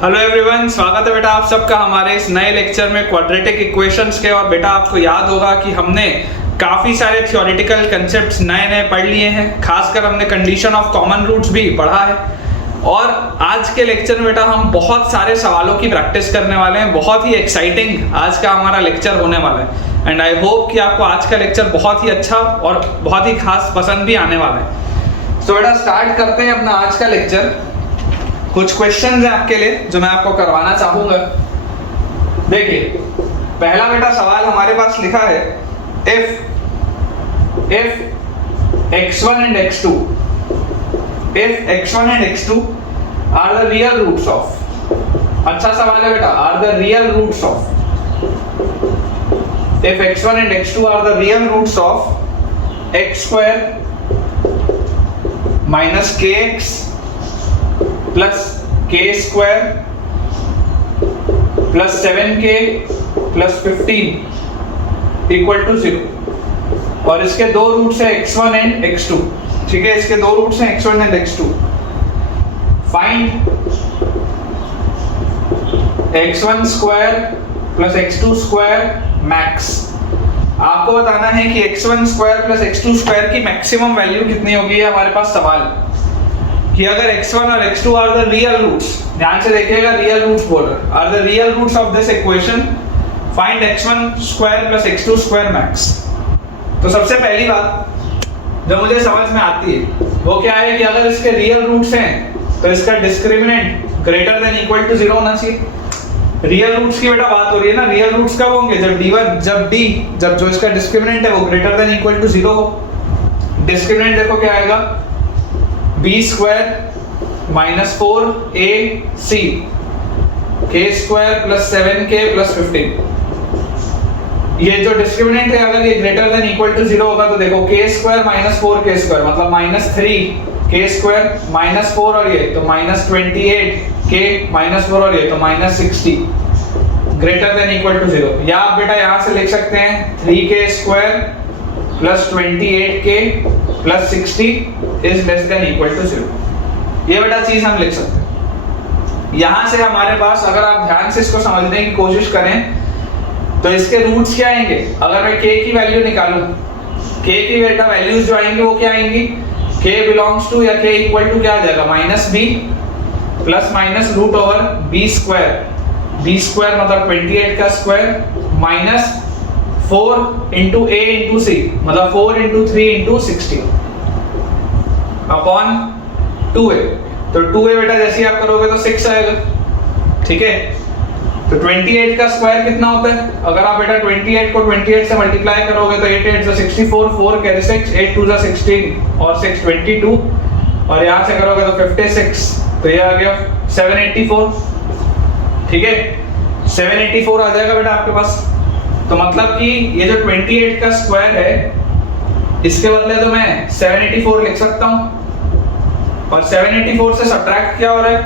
Hello everyone, स्वागत है बेटा आप सबका हमारे इस नए लेक्चर में क्वाड्रेटिक इक्वेशंस के। और बेटा आपको याद होगा कि हमने काफ़ी सारे थ्योरेटिकल कंसेप्ट्स नए पढ़ लिए हैं, खासकर हमने कंडीशन ऑफ कॉमन रूट्स भी पढ़ा है। और आज के लेक्चर में बेटा हम बहुत सारे सवालों की प्रैक्टिस करने वाले हैं। बहुत ही एक्साइटिंग आज का हमारा लेक्चर होने वाला है एंड आई होप कि आपको आज का लेक्चर बहुत ही अच्छा और बहुत ही खास पसंद भी आने वाला है। तो बेटा स्टार्ट करते हैं अपना आज का लेक्चर। कुछ क्वेश्चंस हैं आपके लिए जो मैं आपको करवाना चाहूंगा। देखिए, पहला बेटा सवाल हमारे पास लिखा है, if x1 and x2 are the real roots of, अच्छा सवाल है बेटा, are the real roots of, if x1 and x2 are the real roots of x square minus kx plus k square plus 7k plus 15 equal to 0, और इसके दो roots है x1 and x2। ठीक है, इसके दो रूट्स हैं x1 and x2। Find x1 square plus x2 square max. आपको बताना है कि x1 square plus x2 square की मैक्सिमम वैल्यू कितनी होगी। हमारे पास सवाल कि अगर x1 और x2 are the real roots, ध्यान से देखिएगा, रियल रूट्स बोल रहे हैं, are the real roots of this equation, find x1 square plus x2 square max. तो सबसे पहली बात जो मुझे समझ में आती है वो क्या है कि अगर इसके रियल रूट्स हैं तो इसका discriminant greater than equal to 0 होना चाहिए। रियल रूट्स की बेटा बात हो रही है ना, रियल रूट्स कब होंगे? जब जो इसका डिस्क्रिमिनेंट है वो ग्रेटर देन इक्वल टू 0 हो। डिस्क्रिमिनेंट देखो क्या आएगा, b square minus 4ac k square plus 7k plus 15। ये जो डिस्क्रिमिनेंट है अगर ये ग्रेटर देन इक्वल टू 0 होगा तो देखो k square minus 4k square मतलब माइनस 3k स्क्वायर माइनस 4 और ये तो माइनस 28k माइनस 4 और ये तो minus 60 greater than equal to 0। या आप बेटा यहाँ से लिख सकते हैं 3k square plus 28k plus 60 is less than equal to 0। ये बेटा चीज हम लिख सकते हैं। यहां से हमारे पास अगर आप ध्यान से इसको समझने की कोशिश करें तो इसके रूट्स क्या आएंगे। अगर मैं k की वैल्यू निकालूं, k की बेटा वैल्यूज जो आएंगी वो क्या आएंगी, k बिलोंग्स टू या k इक्वल टू क्या आ जाएगा, minus b plus minus root over b square मतलब 28 का square minus 4 into a into c मतलब 4 इंटू 3 इंटू 60 अपॉन 2a। तो 2a बेटा जैसे आप करोगे तो 6 आएगा। ठीक है, तो 28 का स्क्वायर कितना होता है? अगर आप बेटा 28 को 28 से मल्टीप्लाई करोगे तो 8 8 से 64, 4 कैरी 6, 8 2 से 16 और 6 22, और यहाँ से करोगे तो 56, तो ये आ गया 784। ठीक है, 784 आ जाएगा बेटा आपके पास। तो मतलब कि ये जो 28 का स्क्वायर है इसके बदले तो मैं 784 लिख सकता हूं, और 784 से सब्ट्रैक्ट क्या हो रहा है,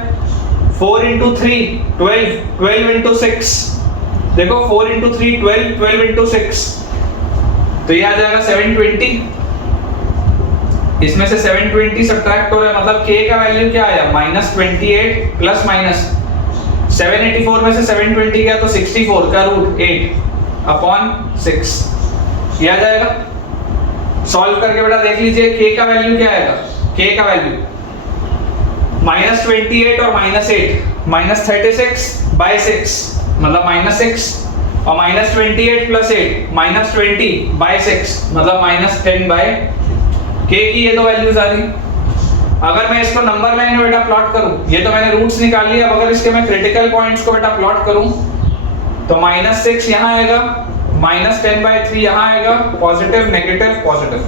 4 इंटू 3 12, 12 इंटू 6, देखो 4 इंटू 3 12, 12 इंटू 6, तो ये आ जाएगा 720। इसमें से 720 सब्ट्रैक्ट हो रहा है मतलब k का वैल्यू क्या आया, माइनस 28 प्लस माइनस 784 में से 720 गया तो 64 का रूट 8 अपॉन 6 ये आ जाएगा। सॉल्व करके बेटा देख लीजिए k का वैल्यू क्या आएगा, k का वैल्यू माइनस 28 और माइनस 8 माइनस 36 बाई 6 मतलब माइनस 6, और माइनस 28 प्लस 8 माइनस 20 बाई 6 मतलब माइनस 10 बाई k की ये दो वैल्यूज आ रही। अगर मैं इसको नंबर लाइन में बेटा प्लॉट करूं, ये तो मैंने रूट्स निकाल लिया, अब अगर इसके मैं क्रिटिकल पॉइंट्स को बेटा प्लॉट करूं तो माइनस 6 यहाँ आएगा, माइनस 10 बाई 3 यहाँ आएगा, पॉजिटिव नेगेटिव पॉजिटिव,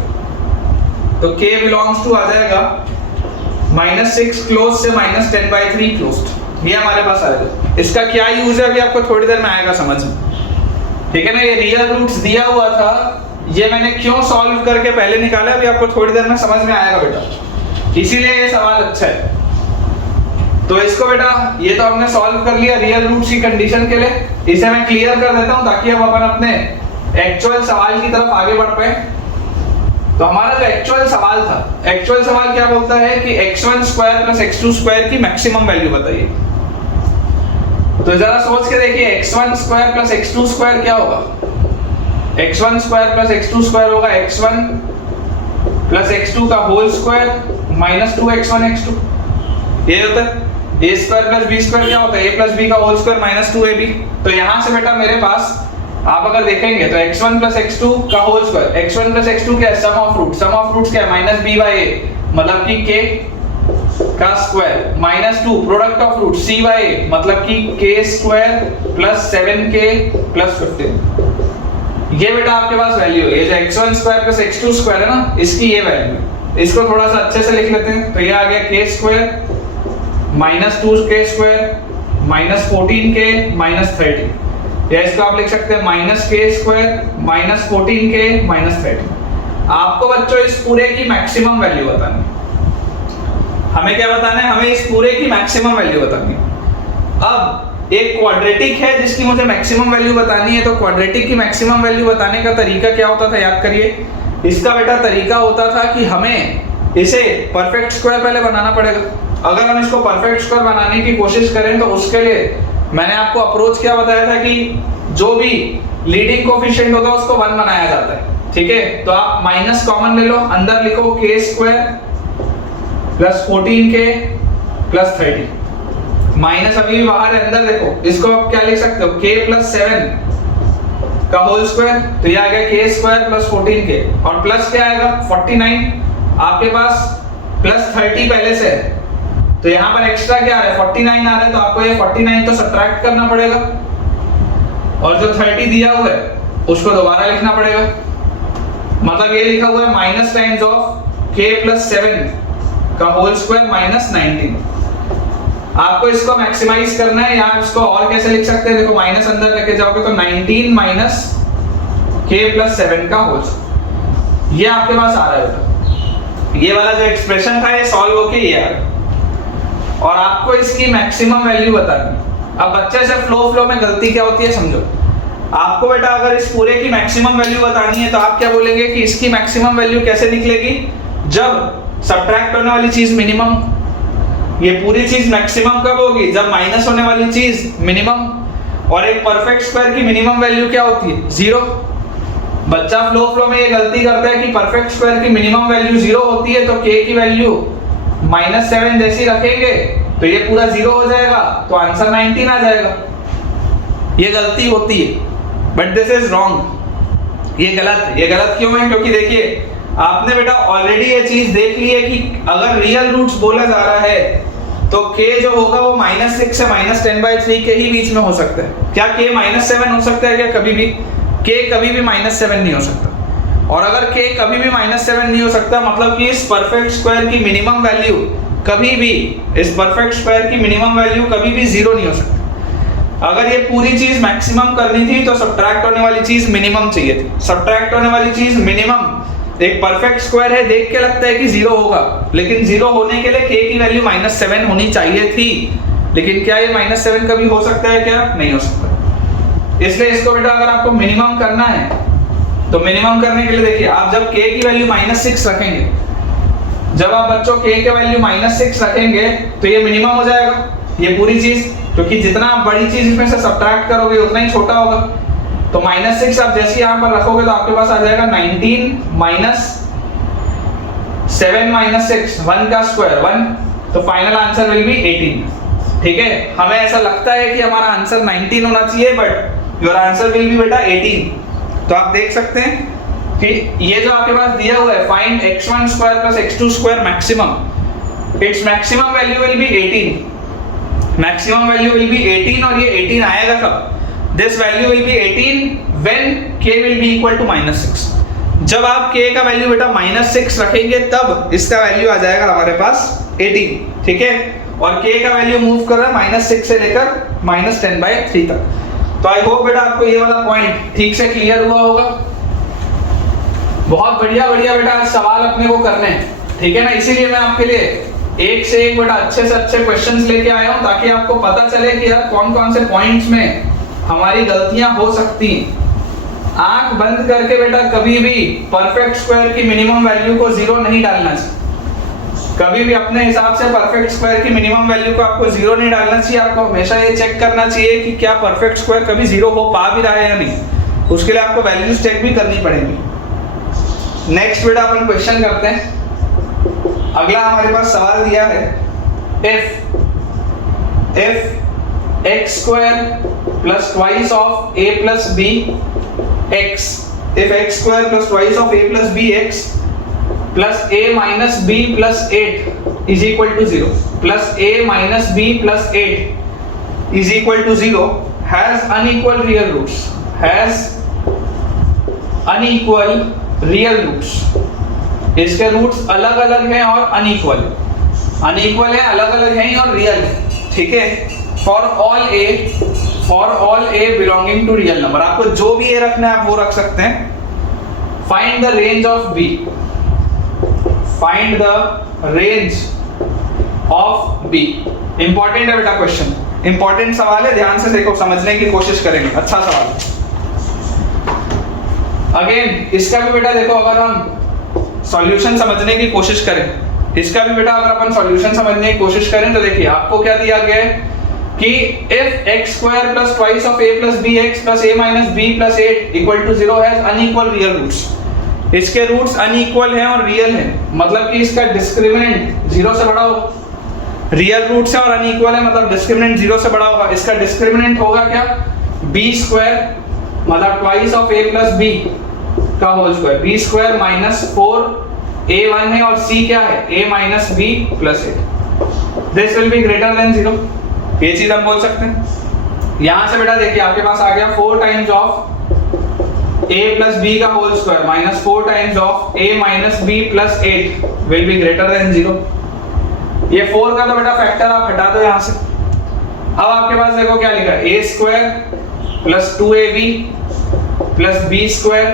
तो k बिलोंग्स टू आ जाएगा माइनस 6 क्लोज से माइनस 10 बाई 3 क्लोज्ड। ये हमारे पास आएगा। इसका क्या यूज है अभी आपको थोड़ी देर में आएगा समझ में। ठीक है ना, ये रियल रूट्स दिया हुआ था, ये मैंने क्यों सॉल्व करके पहले निकाला अभी आपको थोड़ी देर में समझ में आएगा बेटा, इसीलिए ये सवाल अच्छा है। तो इसको बेटा ये तो हमने सॉल्व कर लिया रियल रूट्स की कंडीशन के लिए, इसे मैं क्लियर कर देता हूं ताकि अब अपन अपने एक्चुअल सवाल की तरफ आगे बढ़ पाए। तो हमारा जो एक्चुअल सवाल क्या बोलता है कि x1 square plus x2 square की मैक्सिमम वैल्यू बताइए। तो जरा सोच के देखिए x1 square plus x2 square क्या होगा? x1 square plus x2 square होगा x1 प्लस x2 का whole square minus 2x1 x2। ये होता है a square plus b square क्या होता है? a प्लस b का होल स्क्वायर माइनस 2ab। तो यहां से बेटा मेरे पास आप अगर देखेंगे तो x1 प्लस x2 का whole square, x1 plus x2 क्या है? Sum of root, sum of roots क्या है? माइनस b बाय a, मतलब कि k का square minus 2 product of root c by a, मतलब कि k square plus 7k plus 15। ये बेटा आपके पास वैल्यू है। ये जो x1 square plus x2 square है ना, इसकी ये वैल्यू है। इसको थोड़ा सा अच्छे से लिख लेते हैं। तो ये आ गया k square minus 2k square minus 14k minus 30, या इसको आप लिख सकते हैं minus k square minus 14k minus 30। आपको बच्चों इस पूरे की मैक्सिमम वैल्यू बतानी है। हमें क्या बताना है? हमें इस पूरे की मैक्सिमम वैल्यू बतानी है। अब एक क्वाड्रेटिक है जिसकी मुझे मैक्सिमम वैल्यू बतानी है, तो क्वाड्रेटिक की मैक्सिमम वैल्यू बताने का तरीका क्या होता था? याद करिए। इसका बेटा तरीका होता था कि हमें इसे परफेक्ट स्क्वायर पहले बनाना पड़ेगा। अगर हम इसको परफेक्ट स्क्वायर बनाने की कोशिश करें तो उसके लिए मैंने आपको अप्रोच क्या बताया था कि जो भी लीडिंग कोफिशिएंट होता है उसको 1 बनाया जाता है। ठीक है, तो आप माइनस कॉमन ले लो, अंदर लिखो k square plus 14k plus 30। Minus अभी भी बाहर है, अंदर देखो। इसको आप क्या लिख सकते हो? k प्लस 7 का होल स्क्वायर, तो ये आ गया k स्क्वायर प्लस 14k, और प्लस क्या आएगा? 49। आपके पास प्लस 30 पहले से है, तो यहाँ पर एक्स्ट्रा क्या आ रहा है? 49 आ रहा है, तो आपको ये 49 तो सब्ट्रैक्ट करना पड़ेगा, और जो 30 दिया हुआ है उसको दोबारा लिखना पड़ेगा। मतलब ये लिखा हुआ है minus times of k plus 7 का होल स्क्वायर माइनस 19। आपको इसको मैक्सिमाइज करना है, या इसको और कैसे लिख सकते हैं? देखो माइनस अंदर लेके जाओगे तो 19 माइनस k प्लस 7 का होल स्क्वायर, ये आपके पास आ रहा है बेटा। ये वाला जो एक्सप्रेशन था ये सॉल्व होके ये आ रहा है, और आपको इसकी मैक्सिमम वैल्यू बतानी। अब बच्चे से फ्लो में गलती क्या होती है समझो। आपको बेटा अगर इस पूरे की मैक्सिमम वैल्यू बतानी है तो आप क्या बोलेंगे कि इसकी मैक्सिमम वैल्यू कैसे निकलेगी? जब सब्ट्रैक्ट होने वाली चीज मिनिमम, ये पूरी चीज मैक्सिमम कब होगी? जब माइनस होने वाली चीज मिनिमम। और एक परफेक्ट स्क्वायर की मिनिमम वैल्यू क्या होती है? 0। बच्चा फ्लो में ये गलती करता है कि परफेक्ट स्क्वायर की मिनिमम वैल्यू 0 होती है, तो k की वैल्यू -7 जैसी रखेंगे तो ये पूरा 0 हो जाएगा, तो आंसर 19 आ जाएगा। ये गलती होती है, बट दिस इज रॉन्ग। ये गलत है। ये गलत क्यों है? क्योंकि देखिए आपने बेटा ऑलरेडी ये चीज देख ली है कि अगर रियल रूट्स बोला जा रहा है तो k जो होगा वो -6 से -10/3 के ही बीच में हो सकता है। क्या k -7 हो सकता है क्या? कभी भी k कभी भी -7 नहीं हो सकता। और अगर k कभी भी -7 नहीं हो सकता, मतलब कि इस परफेक्ट स्क्वायर की मिनिमम वैल्यू कभी भी, इस परफेक्ट स्क्वायर की मिनिमम वैल्यू कभी भी 0 नहीं हो सकती। अगर ये पूरी चीज मैक्सिमम करनी थी तो सब्ट्रैक्ट होने वाली चीज मिनिमम चाहिए थी। सब्ट्रैक्ट होने वाली चीज मिनिमम, एक परफेक्ट स्क्वायर है, देख के लगता है कि 0 होगा, लेकिन 0 होने के लिए k की वैल्यू -7 होनी चाहिए थी। लेकिन क्या ये -7 कभी हो सकता है क्या? नहीं हो सकता। इसलिए इसको बेटा अगर आपको मिनिमम करना है तो मिनिमम करने के लिए देखिए, आप जब k की वैल्यू -6 रखेंगे, जब आप बच्चों k की वैल्यू -6 रखेंगे तो ये मिनिमम हो जाएगा ये पूरी चीज, क्योंकि जितना आप बड़ी चीज इसमें से सब्ट्रैक्ट करोगे उतना ही छोटा होगा। तो -6 आप जैसे यहाँ पर रखोगे तो आपके पास आ जाएगा 19 -7 -6, 1 का स्क्वायर 1, तो फाइनल आंसर विल बी 18। ठीक है, हमें ऐसा लगता है कि हमारा आंसर 19 होना चाहिए, but your answer will B बेटा 18। तो आप देख सकते हैं कि ये जो आपके पास दिया हुआ है, find x1 square plus x2 square maximum, its maximum value will be 18। Maximum value will be 18, और ये 18 आएगा कब? This value will be 18 when k will be equal to -6। जब आप k का वैल्यू बेटा -6 रखेंगे तब इसका वैल्यू आ जाएगा हमारे पास 18। ठीक है, और k का वैल्यू मूव कर रहा है -6 से लेकर -10/3 तक। तो आई होप बेटा आपको ये वाला पॉइंट ठीक से क्लियर हुआ होगा। बहुत बढ़िया बढ़िया बेटा आज सवाल अपने को करने हैं, ठीक है ना। इसीलिए मैं आपके लिए एक से एक बेटा अच्छे से अच्छे क्वेश्चंस लेके आया हूं, ताकि आपको पता चले कि यार कौन कौन से पॉइंट्स में हमारी गलतियां हो सकती हैं। आंख बंद करके बेटा कभी भी परफेक्ट स्क्वायर की मिनिमम वैल्यू को 0 नहीं डालना चाहिए। कभी भी अपने हिसाब से परफेक्ट स्क्वायर की मिनिमम वैल्यू को आपको जीरो नहीं डालना चाहिए, आपको हमेशा ये चेक करना चाहिए कि क्या परफेक्ट स्क्वायर कभी जीरो हो पा भी रहा है या नहीं। उसके लिए आपको वैल्यूज चेक भी करनी पड़ेगी। नेक्स्ट बेटा अपन क्वेश्चन करते हैं। अगला हमारे पास सवाल दिया है, if x square plus twice of a plus b x, if x square plus twice of a plus b x plus a minus b plus 8 is equal to 0, plus a minus b plus 8 is equal to 0, has unequal real roots, has unequal real roots। इसके roots अलग अलग हैं और unequal है, अलग अलग हैं और रियल है, ठीक है। For all a belonging to real number, आपको जो भी ए रखना है आप वो रख सकते हैं। Find the range of b, find the range of b. Important है बेटा क्वेश्चन, इंपॉर्टेंट सवाल है, ध्यान से देखो, समझने की कोशिश करेंगे। अच्छा सवाल अगेन, इसका भी बेटा देखो, अगर हम सॉल्यूशन समझने की कोशिश करें, इसका भी बेटा अगर अपन सॉल्यूशन समझने की कोशिश करें तो देखिए आपको क्या दिया गया है कि if x square plus twice of a plus bx plus a minus b plus 8 equal to 0 has unequal real roots। इसके रूट्स अनइक्वल हैं और रियल हैं, मतलब कि इसका डिस्क्रिमिनेंट 0 से बड़ा होगा। रियल रूट्स है और अनइक्वल है, मतलब डिस्क्रिमिनेंट 0 से बड़ा होगा। इसका डिस्क्रिमिनेंट होगा क्या, b स्क्वायर, मतलब twice of a plus b का whole square, b square minus 4a1 है और c क्या है, a minus b plus 8। This will be greater than 0, ये चीज हम बोल सकते हैं। यहां से बेटा देखिए आपके पास आ गया 4 times of a plus b का whole square minus 4 times of a minus b plus 8 will be greater than 0। ये 4 का तो बेटा फैक्टर आप हटा दो यहां से। अब आपके पास देखो क्या लिखा है, a square plus 2ab plus b square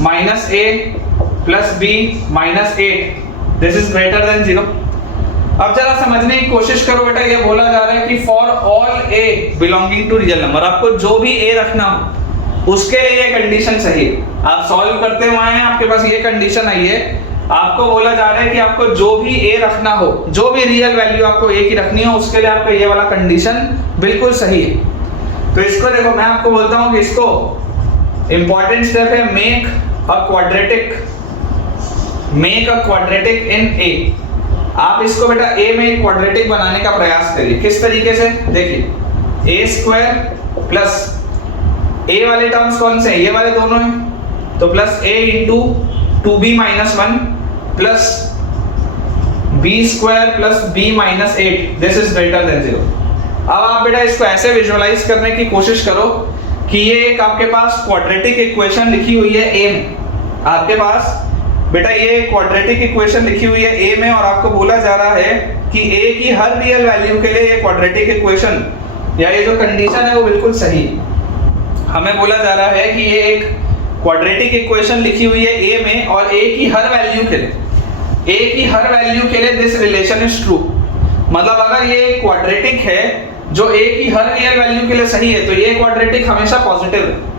minus a plus b minus 8, this is greater than 0। अब जरा समझने की कोशिश करो बेटा, ये बोला जा रहा है कि for all a belonging to real number, आपको जो भी ए रखना हो उसके लिए ये कंडीशन सही है। आप सॉल्व करते हुए आए हैं, आपके पास ये कंडीशन आई है, आपको बोला जा रहा है कि आपको जो भी ए रखना हो, जो भी रियल वैल्यू आपको ए की रखनी हो, उसके लिए आपका ये वाला कंडीशन बिल्कुल सही है। तो इसको देखो, मैं आपको बोलता हूँ कि इसको इंपॉर्टेंट स्टेप है, मेक अ क्वाड्रेटिक इन ए। आप इसको बेटा a में एक क्वाड्रेटिक बनाने का प्रयास करिए। किस तरीके से, देखिए a स्क्वायर प्लस a वाले टर्म्स कौन से हैं, ये वाले दोनों हैं, तो plus a into 2b minus 1 plus b square plus b minus 8, this is greater than 0। अब आप बेटा इसको ऐसे विजुअलाइज करने की कोशिश करो कि ये एक आपके पास क्वाड्रेटिक इक्वेशन लिखी हुई है a में, आपके पास बेटा ये क्वाड्रेटिक इक्वेशन लिखी हुई है a में, और आपको बोला जा रहा है कि a की हर रियल वैल्यू के लिए ये क्वाड्रेटिक इक्वेशन या ये जो कंडीशन है वो बिल्कुल सही है। हमें बोला जा रहा है कि ये एक क्वाड्रेटिक इक्वेशन लिखी हुई है a में, और a की हर वैल्यू के लिए दिस रिलेशन इज ट्रू। मतलब अगर ये क्वाड्रेटिक है जो a की हर रियल वैल्यू के लिए सही है, तो ये क्वाड्रेटिक हमेशा पॉजिटिव है।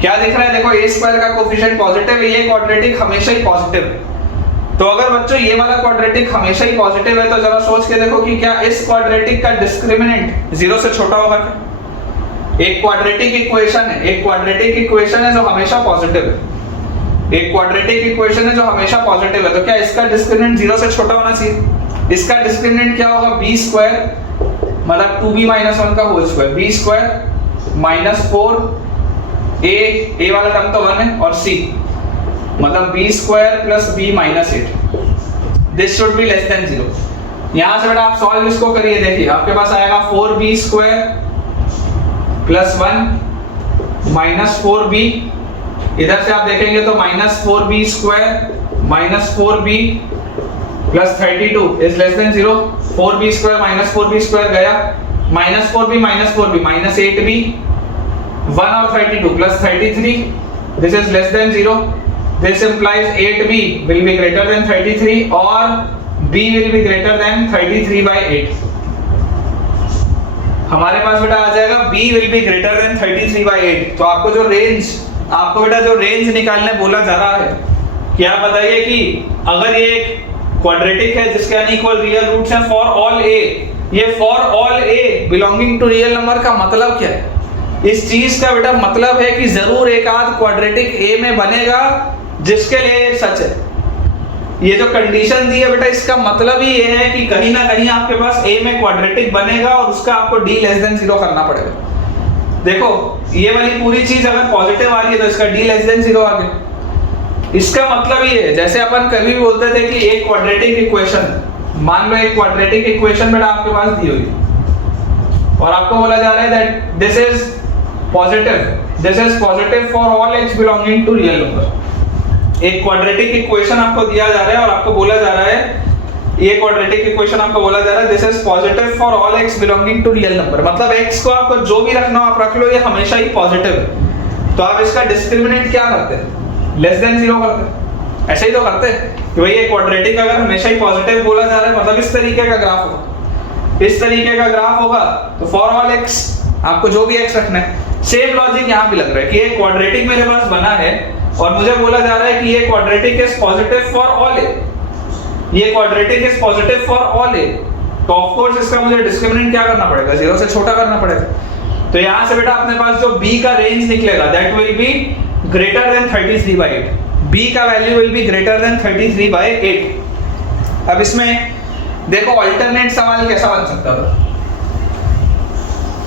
क्या दिख रहा है, देखो a स्क्वायर का कोफिशिएंट पॉजिटिव है, ये क्वाड्रेटिक हमेशा ही पॉजिटिव है। तो अगर बच्चों ये वाला क्वाड्रेटिक हमेशा ही पॉजिटिव है, तो जरा सोच के देखो कि क्या इस क्वाड्रेटिक का डिस्क्रिमिनेंट 0 से छोटा होगा क्या। एक क्वाड्रेटिक इक्वेशन है जो हमेशा पॉजिटिव है, एक क्वाड्रेटिक इक्वेशन है जो हमेशा पॉजिटिव है, तो क्या इसका डिस्क्रिमिनेंट 0 से छोटा होना चाहिए। इसका डिस्क्रिमिनेंट क्या होगा, b स्क्वायर मतलब 2b माइनस 1 का whole square, b square minus 4 a वाला टर्म तो 1 है, और c मतलब b square plus b minus 8, this should be less than 0। यहां से बेटा आप सॉल्व इसको करिए, देखिए आपके पास आएगा 4b square plus 1 minus 4b, इधर से आप देखेंगे तो minus 4b square minus 4b plus 32 is less than 0। 4b square minus 4b square गया, minus 4b minus 4b minus 8b, 1 और 32 plus 33, this is less than 0. This implies 8b will be greater than 33 or b will be greater than 33 by 8. हमारे पास बेटा आ जाएगा b will be greater than 33 by 8। तो आपको बेटा जो range निकालने बोला जा रहा है, क्या बताइए कि अगर ये एक क्वाड्रेटिक है जिसके अनइक्वल रियल रूट्स हैं फॉर ऑल ए। ये for all a belonging to real number का मतलब क्या है? इस चीज का बेटा मतलब है कि जरूर एक आध क्वाड्रेटिक ए में बनेगा जिसके लिए सच है। ये जो कंडीशन दी है बेटा इसका मतलब ही ये है कि कहीं ना कहीं आपके पास ए में क्वाड्रेटिक बनेगा और उसका आपको डी लेस देन 0 करना पड़ेगा। देखो ये वाली पूरी चीज अगर पॉजिटिव आ रही है तो इसका डी लेस देन 0 आ गया। इसका मतलब ये है जैसे अपन कभी भी बोलते थे कि एक क्वाड्रेटिक इक्वेशन, मान लो एक क्वाड्रेटिक इक्वेशन बेटा आपके पास दी हुई और आपको बोला जा रहा है that this is positive for all x belonging to real number. एक क्वाड्रेटिक इक्वेशन आपको दिया जा रहा है और आपको बोला जा रहा है, ये क्वाड्रेटिक इक्वेशन आपको बोला जा रहा है this is positive for all x belonging to real number. मतलब x को आपको जो भी रखना हो आप रख लो, ये हमेशा ही पॉजिटिव है। तो आप इसका डिस्क्रिमिनेंट क्या करते हैं? लेस देन 0 करते हैं। ऐसे ही तो करते हैं कि भाई ये क्वाड्रेटिक अगर हमेशा ही पॉजिटिव बोला जा रहा है मतलब इस तरीके का ग्राफ होगा, इस तरीके का ग्राफ होगा तो फॉर ऑल x आपको जो भी x रखना है। सेम लॉजिक यहाँ भी लग रहा है कि ये क्वाड्रेटिक मेरे पास बना है और मुझे बोला जा रहा है कि ये quadratic is positive for all a, ये quadratic is positive for all a. तो ऑफ कोर्स इसका मुझे डिस्क्रिमिनेंट क्या करना पड़ेगा? 0 से छोटा करना पड़ेगा। तो यहाँ से बेटा अपने पास जो b का रेंज निकलेगा that will be greater then 33/8। b का value will be greater then 33/8। अब इसमें देखो अल्टरनेट सवाल कैसा बन सकता था।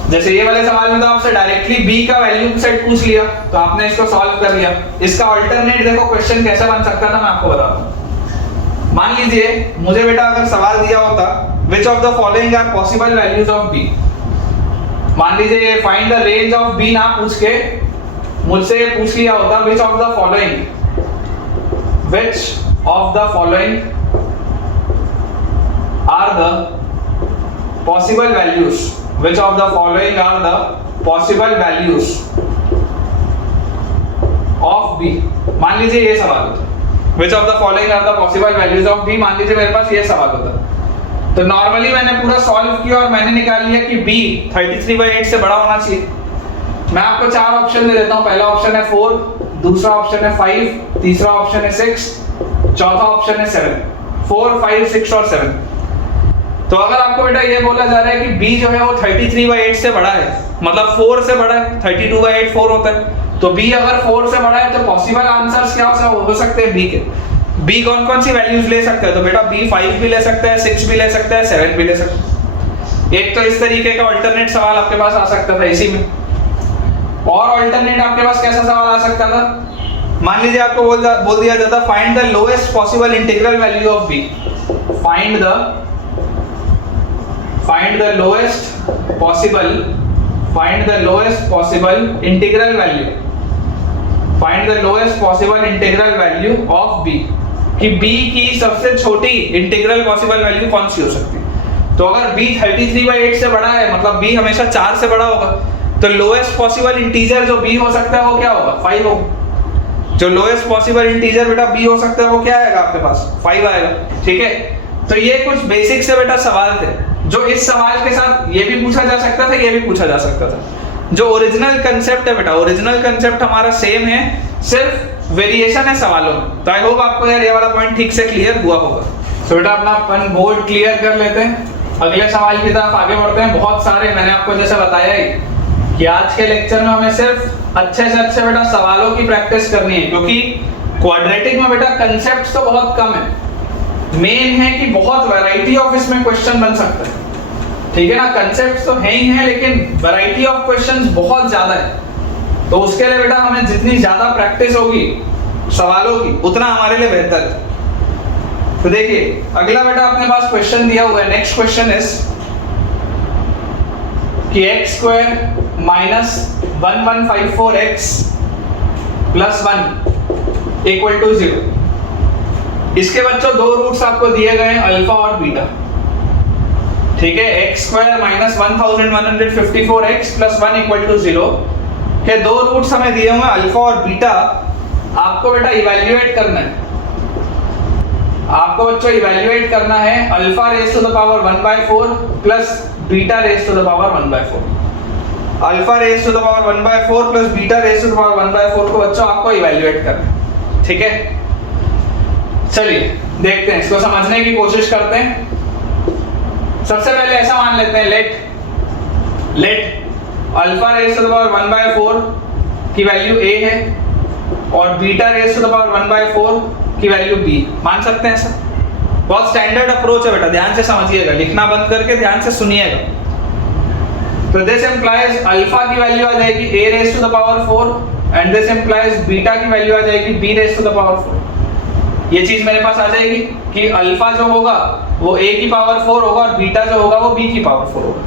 जैसे ये वाले सवाल में तो आपसे डायरेक्टली b का वैल्यू सेट पूछ लिया तो आपने इसको सॉल्व कर लिया। इसका अल्टरनेट देखो क्वेश्चन कैसा बन सकता था मैं आपको बताता हूं। मान लीजिए मुझे बेटा अगर सवाल दिया होता which of the following are possible values of b। मान लीजिए find the range of b ना पूछ के मुझसे ये पूछ लिया होता which of the following are the possible values, which of the following are the possible values of b। मान लीजिए ये सवाल होता which of the following are the possible values of b। मान लीजिए मेरे पास ये सवाल होता तो नॉर्मली मैंने पूरा सॉल्व किया और मैंने निकाल लिया कि b 33/8 से बड़ा होना चाहिए। मैं आपको 4 ऑप्शन दे देता हूं। पहला ऑप्शन है 4, दूसरा ऑप्शन है 5, तीसरा ऑप्शन है 6, चौथा ऑप्शन है 7। 4, 5, 6 और 7। तो अगर आपको बेटा ये बोला जा रहा है कि b जो है वो 33/8 से बड़ा है, मतलब 4 से बड़ा है, 32/8 4 होता है, तो b अगर 4 से बड़ा है तो पॉसिबल आंसर्स क्या हो सकते हैं b के? b कौन कौन सी वैल्यूज ले सकता है? तो बेटा b 5 भी ले सकता है, 6 भी ले सकता है, 7 भी ले सकता है। एक तो इस तरीके का अल्टरनेट सवाल आपके पास आ सकता था इसी में। और अल्टरनेट आपके पास कैसा सवाल आ सकता था? मान लीजिए आपको बोल दिया जाता find the lowest possible integral value of b। find the lowest possible integral value of b कि b की सबसे छोटी इंटीग्रल पॉसिबल वैल्यू कौन सी हो सकती है। तो अगर b 33/8 से बड़ा है मतलब b हमेशा 4 से बड़ा होगा, तो लोएस्ट पॉसिबल इंटीजर जो b हो सकता है वो क्या होगा? 5 होगा। जो लोएस्ट पॉसिबल इंटीजर बेटा b हो सकता है वो क्या आएगा आपके पास? 5 आएगा। ठीक है, तो ये कुछ बेसिक से बेटा सवाल थे जो इस सवाल के साथ ये भी पूछा जा सकता था, ये भी पूछा जा सकता था। जो ओरिजिनल कंसेप्ट है बेटा, ओरिजिनल कंसेप्ट हमारा सेम है, सिर्फ वेरिएशन है सवालों में। तो आई होप आपको यार ये वाला पॉइंट ठीक से क्लियर हुआ होगा। तो बेटा अपना अपन बोर्ड क्लियर कर लेते हैं, अगले सवाल की तरफ आगे बढ़ते हैं। बहुत सारे मैंने आपको जैसे बताया ही कि आज के लेक्चर में हमें सिर्फ अच्छे से अच्छे बेटा सवालों की प्रैक्टिस करनी है, क्योंकि क्वाड्रेटिक में बेटा कंसेप्ट तो बहुत कम है, मेन है कि बहुत वैरायटी ऑफ इसमें क्वेश्चन बन सकता है। ठीक है ना, कंसेप्ट तो है ही है लेकिन वैरायटी ऑफ क्वेश्चंस बहुत ज्यादा है। तो उसके लिए बेटा हमें जितनी ज्यादा प्रैक्टिस होगी सवालों की उतना हमारे लिए बेहतर है। तो देखिए अगला बेटा अपने पास क्वेश्चन दिया हुआ है। नेक्स्ट क्वेश्चन इज कि x² - 1154x + 1 = 0। इसके बच्चों दो रूट्स आपको दिए गए हैं अल्फा और बीटा। ठीक है, x² - 1154x + 1 = 0 के दो रूट्स हमें दिए हुए अल्फा और बीटा। आपको बेटा इवैल्यूएट करना है, आपको बच्चों इवैल्यूएट करना है alpha raise to the power 1/4 plus beta raise to the power 1/4। Alpha raise to the power 1/4 plus beta raise to the power 1/4 को बच्चों आपको इवैल्यूएट करना है। ठीक है, चलिए देखते हैं, इसको समझने की कोशिश करते हैं। सबसे पहले ऐसा मान लेते हैं, let alpha raise to the power 1/4 की वैल्यू a है और beta raise to the power 1/4 की वैल्यू b। मान सकते हैं ऐसा? बहुत स्टैंडर्ड अप्रोच है बेटा, ध्यान से समझिएगा, लिखना बंद करके ध्यान से सुनिएगा। तो दिस इंप्लाइज अल्फा की वैल्यू आ जाएगी a raise to the power 4 and this implies beta की वैल्यू आ जाएगी b raise to the power 4। ये चीज मेरे पास आ जाएगी कि अल्फा जो होगा वो a की पावर 4 होगा और बीटा जो होगा वो b की पावर 4 होगा।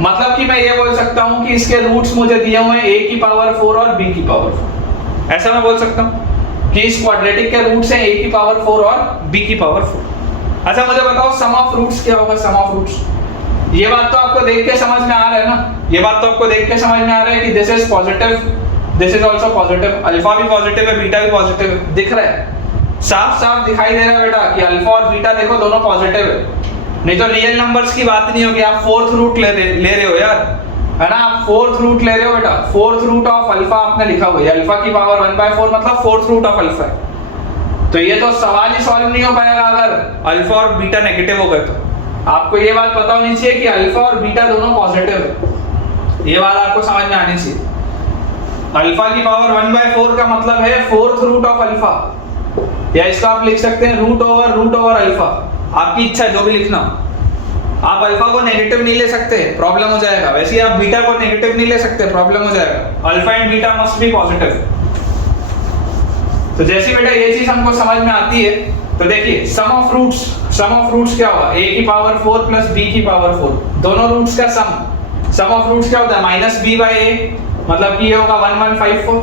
मतलब कि मैं ये बोल सकता हूं कि इसके रूट्स मुझे दिए हुए हैं a की पावर 4 और b की पावर 4। ऐसा मैं बोल सकता हूं कि इस क्वाड्रेटिक के रूट्स हैं a की पावर 4 और b की पावर 4। अच्छा मुझे बताओ सम ऑफ रूट्स क्या होगा? सम ऑफ रूट्स, ये बात तो आपको देख के समझ में आ रहा है ना, ये बात तो आपको देख के समझ में आ रहा है कि this is positive, this is also positive, alpha भी पॉजिटिव है, बीटा भी पॉजिटिव है, दिख रहा है, साफ साफ दिखाई दे रहा है बेटा कि अल्फा और बीटा देखो दोनों पॉजिटिव है। नहीं तो रियल नंबर्स की बात नहीं होगी, आप फोर्थ रूट ले रहे हो यार, है ना, आप फोर्थ रूट ले रहे हो बेटा, फोर्थ रूट ऑफ अल्फा आपने लिखा हुआ है, अल्फा की पावर 1/4 मतलब फोर्थ रूट ऑफ अल्फा है। तो ये तो सवाल ही सॉल्व नहीं हो पाएगा अगर अल्फा और बीटा नेगेटिव हो गए। तो आपको ये बात पता होनी चाहिए कि अल्फा और बीटा दोनों पॉजिटिव है, ये बात आपको समझ में आनी चाहिए। अल्फा की पावर 1/4 का मतलब है फोर्थ रूट ऑफ अल्फा, या इसको आप लिख सकते हैं रूट ओवर अल्फा, आपकी इच्छा जो भी लिखना। आप अल्फा को नेगेटिव नहीं ले सकते, प्रॉब्लम हो जाएगा, वैसे ही आप बीटा को नेगेटिव नहीं ले सकते, प्रॉब्लम हो जाएगा। Alpha and beta must be positive. तो जैसे बेटा ये चीज हमको समझ में आती है, तो देखिए सम ऑफ रूट्स क्या होगा? a की पावर 4 प्लस b की पावर 4, दोनों रूट्स का सम ऑफ रूट्स क्या होता है? -b/a, मतलब कि ये होगा 1154,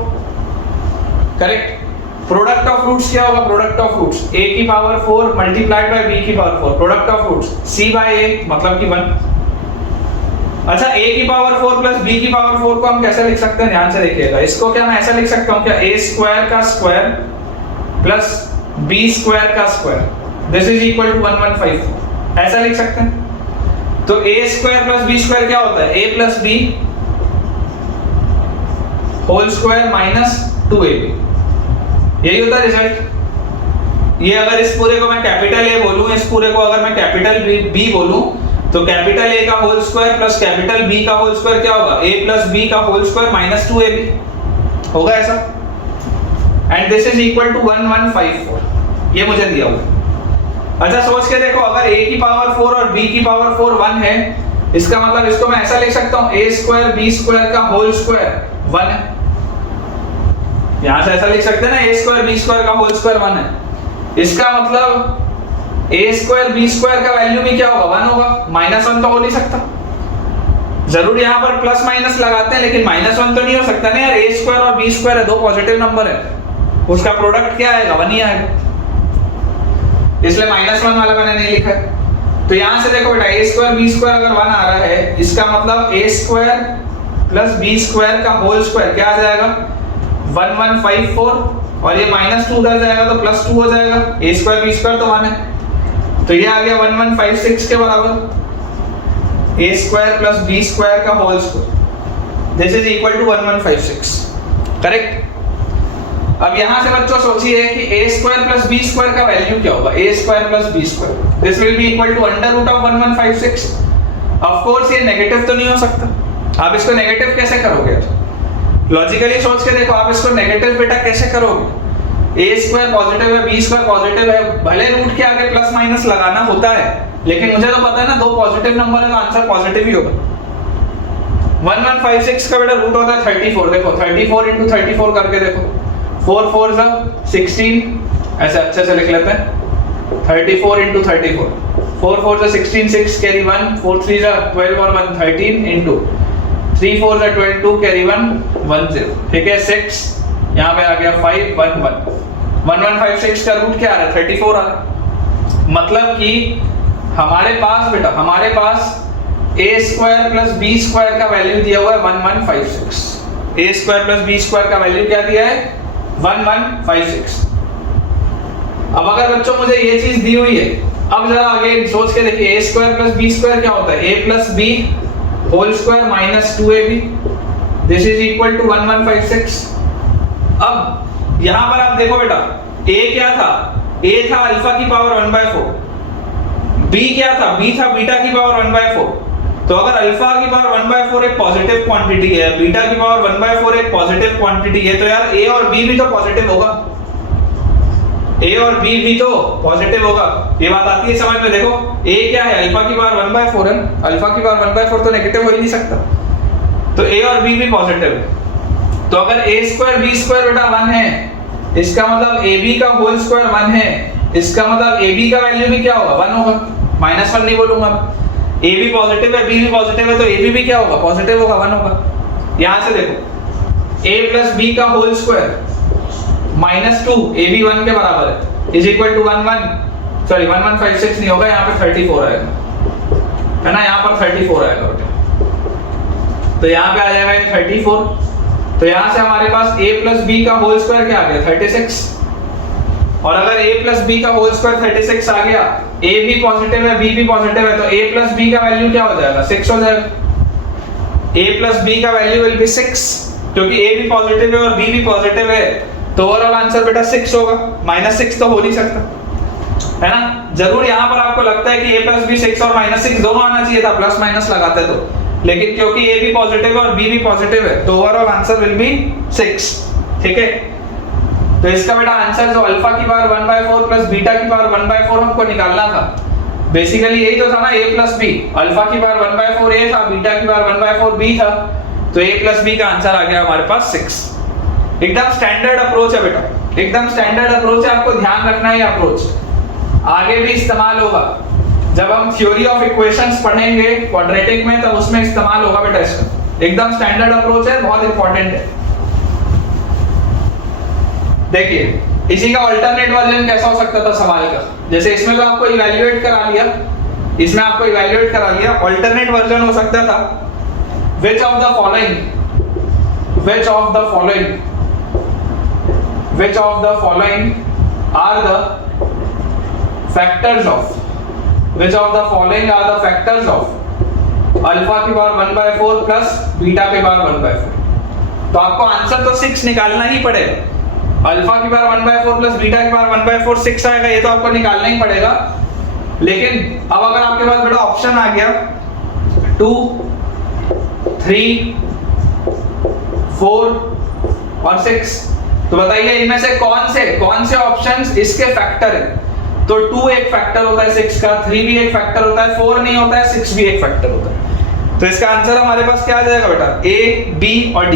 करेक्ट। प्रोडक्ट ऑफ रूट्स क्या होगा? प्रोडक्ट ऑफ रूट्स a की पावर 4 मल्टीप्लाइड बाय b की power 4, product of roots c/a मतलब कि 1। अच्छा a की पावर 4 प्लस b की पावर 4 को हम कैसे लिख सकते हैं? ध्यान से देखिएगा, इसको क्या मैं ऐसा लिख सकता हूं क्या? a स्क्वायर का स्क्वायर प्लस b स्क्वायर का square, this is equal to 1154, ऐसा लिख सकते हैं। तो a square plus b square क्या होता है? a plus b whole square minus 2ab, यही होता है रिजल्ट। ये अगर इस पूरे को मैं कैपिटल A बोलूं, इस पूरे को अगर मैं कैपिटल B बोलूं, तो कैपिटल A का whole square plus capital B का होल स्क्वायर क्या होगा? A प्लस B का होल स्क्वायर माइनस 2ab होगा ऐसा। And this is equal to 1154, ये मुझे दिया हुआ। अच्छा सोच के देखो, अगर a की पावर 4 और b की पावर 4 1 है, इसका मतलब इसको मैं ऐसा लिख सकता हूं, a स्क्वायर b स्क्वायर का होल स्क्वायर 1 है। यहां से ऐसा लिख सकते हैं ना, a स्क्वायर b स्क्वायर का होल स्क्वायर 1 है। इसका मतलब a स्क्वायर b स्क्वायर का वैल्यू भी क्या होगा? 1 होगा, -1 तो हो नहीं सकता। जरूर यहां पर प्लस माइनस लगाते हैं, लेकिन -1 तो नहीं हो सकता ना यार, a स्क्वायर और b स्क्वायर है, दो पॉजिटिव नंबर है, उसका प्रोडक्ट क्या आएगा? 1 ही आएगा, इसलिए -1 वाला मैंने नहीं लिखा है। तो यहां से देखो बेटा, a स्क्वायर b स्क्वायर अगर 1 आ रहा है, इसका मतलब a square plus b square का होल स्क्वायर क्या आ जाएगा? 1154, और ये -2 उधर जाएगा तो +2 हो जाएगा, a स्क्वायर b स्क्वायर तो 1 है, तो ये आ गया 1156 के बराबर a square plus b square का whole square, this is equal to 1156, correct. अब यहां से बच्चों सोचिए कि a square plus b square का वैल्यू क्या होगा? a square plus b square, this will be equal to under root of 1156। Of course ये नेगेटिव तो नहीं हो सकता, आप इसको नेगेटिव कैसे करोगे? लॉजिकली सोच के देखो, आप इसको नेगेटिव बेटा कैसे करोगे? a स्क्वायर पॉजिटिव है, b स्क्वायर पॉजिटिव है, भले रूट के आगे प्लस माइनस लगाना होता है, लेकिन मुझे तो पता है ना, दो पॉजिटिव नंबर है तो आंसर पॉजिटिव ही होगा। 1156 का बेटा रूट होता है 34, देखो 34 into 34 करके देखो, 4 4 16, ऐसे अच्छे से लिख लेते हैं, 34 into 34, 4 4 16, 6 कैरी 1, 4 3 12 और 1 13 into 3 4 12, 2 कैरी 1 1 0, ठीक है। 6 यहाँ पे आ गया 5 1 1, 1156 का रूट क्या आ रहा है? 34 आ रहा है। मतलब कि हमारे पास बेटा, हमारे पास a square plus b square का वैल्यू दिया हुआ है 1156, a square plus b square का वैल्यू क्या दिया है? 1156। अब अगर बच्चों मुझे ये चीज दी हुई है, अब जरा आगे सोच के देखिए, a square plus b square क्या होता है? a plus b whole square minus 2ab, this is equal to 1156। अब यहां पर आप देखो बेटा, a क्या था? a था अल्फा की पावर 1/4, b क्या था, b था बीटा की पावर 1/4। तो अगर अल्फा की पावर 1/4 एक पॉजिटिव क्वांटिटी है, बीटा की पावर 1/4 एक पॉजिटिव क्वांटिटी है, तो यार a और b भी तो पॉजिटिव होगा, a और b भी तो पॉजिटिव होगा। ये बात आती है समझ में? देखो a क्या है, अल्फा की पावर 1/4 है, अल्फा की पावर 1/4 तो नेगेटिव हो ही नहीं सकता, तो a और b भी पॉजिटिव है। तो अगर a² b² बेटा 1 है, इसका मतलब ab का होल स्क्वायर 1 है, इसका मतलब ab का वैल्यू भी क्या होगा, 1 होगा, -1 नहीं बोलूंगा। a भी पॉजिटिव है, b भी पॉजिटिव है, तो ab भी क्या होगा, पॉजिटिव होगा, 1 होगा। यहां से देखो a प्लस b का होल स्क्वायर -2 ab 1 के बराबर है इज इक्वल टू 1156 नहीं होगा, यहाँ पे 34 आएगा, है ना, यहाँ पर 34 आएगा बेटा। तो यहाँ पे आ जाएगा ये 34। तो यहाँ से हमारे पास a प्लस b का होल स्क्वायर क्या आ गया, 36। और अगर a प्लस b का होल स्क्वायर 36 आ गया, a भी पॉजिटिव है, b भी पॉजिटिव है, तो a प्लस b का वैल्यू क्या हो जाएगा, 6 हो जाएगा। a प्लस b का वैल्यू विल बी 6, क्योंकि a भी पॉजिटिव है और b भी पॉजिटिव है, तो ओवरऑल आंसर बेटा 6 होगा, -6 तो हो नहीं सकता, है ना। जरूर यहाँ पर आपको लगता है कि a प्लस b 6 और -6 दोनों आना चाहिए था, प्लस माइनस लगाते तो, लेकिन क्योंकि a भी पॉजिटिव है और b भी पॉजिटिव है, तो ओवरऑल आंसर विल बी 6। ठीक है, तो इसका बेटा आंसर जो अल्फा की पावर 1/4 प्लस बीटा की पावर 1/4 हमको निकालना था, बेसिकली यही तो था ना, a प्लस b, अल्फा की पावर 1/4 a था, बीटा की पावर 1/4 b था, तो a प्लस b का आंसर आ गया हमारे पास 6। एकदम स्टैंडर्ड अप्रोच है बेटा, एकदम स्टैंडर्ड अप्रोच है, आपको ध्यान रखना है अप्रोच, आगे भी इस्तेमाल होगा। जब हम थ्योरी ऑफ इक्वेशंस पढ़ेंगे क्वाड्रेटिक में, तब उसमें इस्तेमाल होगा बेटा इसका। एकदम स्टैंडर्ड अप्रोच है, बहुत इंपॉर्टेंट है। देखिए इसी का अल्टरनेट वर्जन कैसा हो सकता था सवाल का, जैसे इसमें तो आपको इवैल्यूएट करा लिया, इसमें आपको इवैल्यूएट करा लिया, अल्टरनेट वर्जन हो सकता था which of the following are the factors of alpha की पावर 1/4 प्लस बीटा की पावर 1/4। तो आपको आंसर तो 6 निकालना ही पड़ेगा, अल्फा की पावर 1/4 प्लस बीटा की पावर 1/4 6 आएगा, ये तो आपको निकालना ही पड़ेगा। लेकिन अब अगर आपके पास बेटा ऑप्शन आ गया 2, 3, 4 और 6, तो बताइए इनमें से कौन से ऑप्शंस इसके फैक्टर है। तो 2 एक फैक्टर होता है 6 का, 3 भी एक फैक्टर होता है, 4 नहीं होता है, 6 भी एक फैक्टर होता है। तो इसका आंसर हमारे पास क्या आ जाएगा बेटा, A, B और D।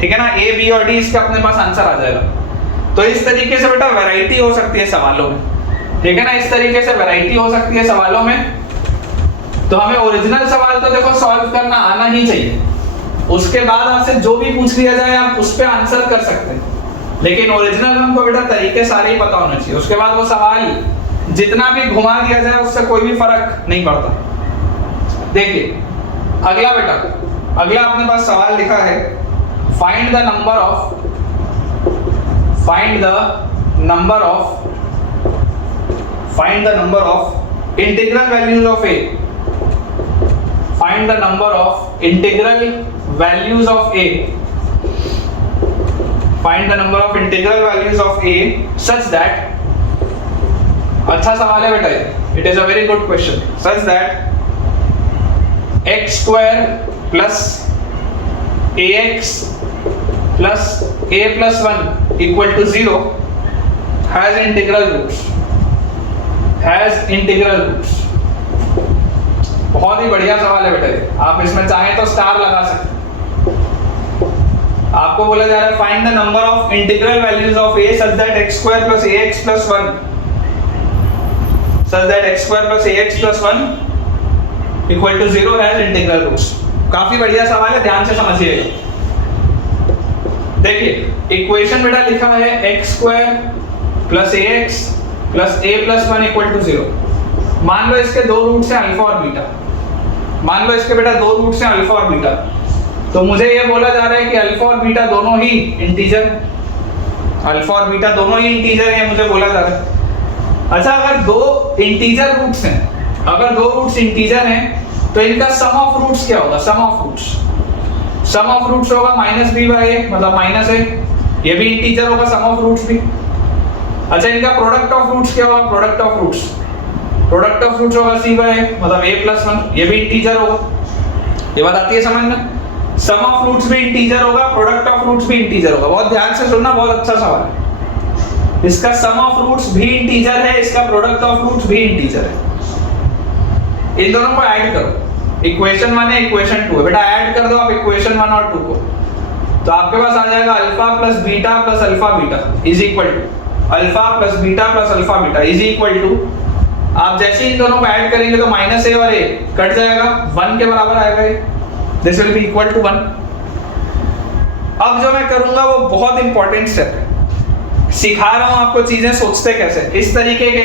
ठीक है ना, A, B और D इसका अपने पास आंसर आ जाएगा। तो इस तरीके से बेटा वैरायटी हो सकती है सवालों में, ठीक है ना, इस तरीके से वैरायटी हो सकती है सवालों में। तो हमें ओरिजिनल सवाल तो देखो सॉल्व करना आना ही चाहिए, उसके बाद आपसे जो भी पूछ लिया जाए आप उस पे आंसर कर सकते हैं, लेकिन ओरिजिनल हमको बेटा तरीके सारे ही पता होने चाहिए। उसके बाद वो सवाल जितना भी घुमा दिया जाए उससे कोई भी फर्क नहीं पड़ता। देखिए अगला बेटा, अगला अपने पास सवाल लिखा है, find the number of integral values of A. Find the number of integral values of a. Find the number of integral values of a such that, अच्छा सवाल है बेटा, it is a very good question, such that x square plus ax plus a plus 1 equal to 0 has integral roots. बहुत ही बढ़िया सवाल है बेटा, आप इसमें चाहें तो स्टार लगा सकते हैं। आपको बोला जा रहा है find the number of integral values of a such that x square plus ax plus 1 equal to 0 has integral roots। काफी बढ़िया सवाल है, ध्यान से समझिएगा। देखिए इक्वेशन बेटा लिखा है x square plus ax plus a plus 1 equal to 0। मान लो इसके दो रूट्स हैं अल्फा और बीटा, मान लो इसके बेटा दो रूट्स हैं अल्फा और बीटा, तो मुझे ये बोला जा रहा है कि अल्फा और बीटा दोनों ही इंटीजर हैं, अल्फा और बीटा दोनों ही इंटीजर हैं, मुझे बोला जा रहा है। अच्छा अगर दो इंटीजर रूट्स हैं, अगर दो रूट्स इंटीजर हैं तो इनका सम ऑफ रूट्स क्या होगा, सम ऑफ रूट्स होगा -b/a, मतलब माइनस है, ये भी इंटीजर होगा सम ऑफ रूट्स भी। अच्छा इनका प्रोडक्ट ऑफ रूट्स क्या होगा? प्रोडक्ट ऑफ रूट्स होगा c बाय a, मतलब a प्लस 1, ये भी इंटीजर होगा। ये बात आती है समझ में? सम ऑफ रूट्स भी इंटीजर होगा, प्रोडक्ट ऑफ रूट्स भी इंटीजर होगा। बहुत ध्यान से सुनना, बहुत अच्छा सवाल है। इसका सम ऑफ रूट्स भी इंटीजर है, इसका प्रोडक्ट ऑफ रूट्स भी इंटीजर है। इन दोनों को ऐड करो, इक्वेशन 1 है इक्वेशन 2 है, बेटा ऐड कर दो आप इक्वेशन 1 और 2 को, तो आपके पास आ जाएगा alpha plus beta plus alpha beta is equal to alpha plus beta plus alpha beta is equal to, आप जैसे इन दोनों को ऐड करेंगे तो माइनस a और a कट जाएगा, 1 के बराबर आएगा ये, this will be equal to 1। अब जो मैं करूंगा वो बहुत इंपॉर्टेंट स्टेप है, सिखा रहा हूं आपको चीजें सोचते कैसे, इस तरीके के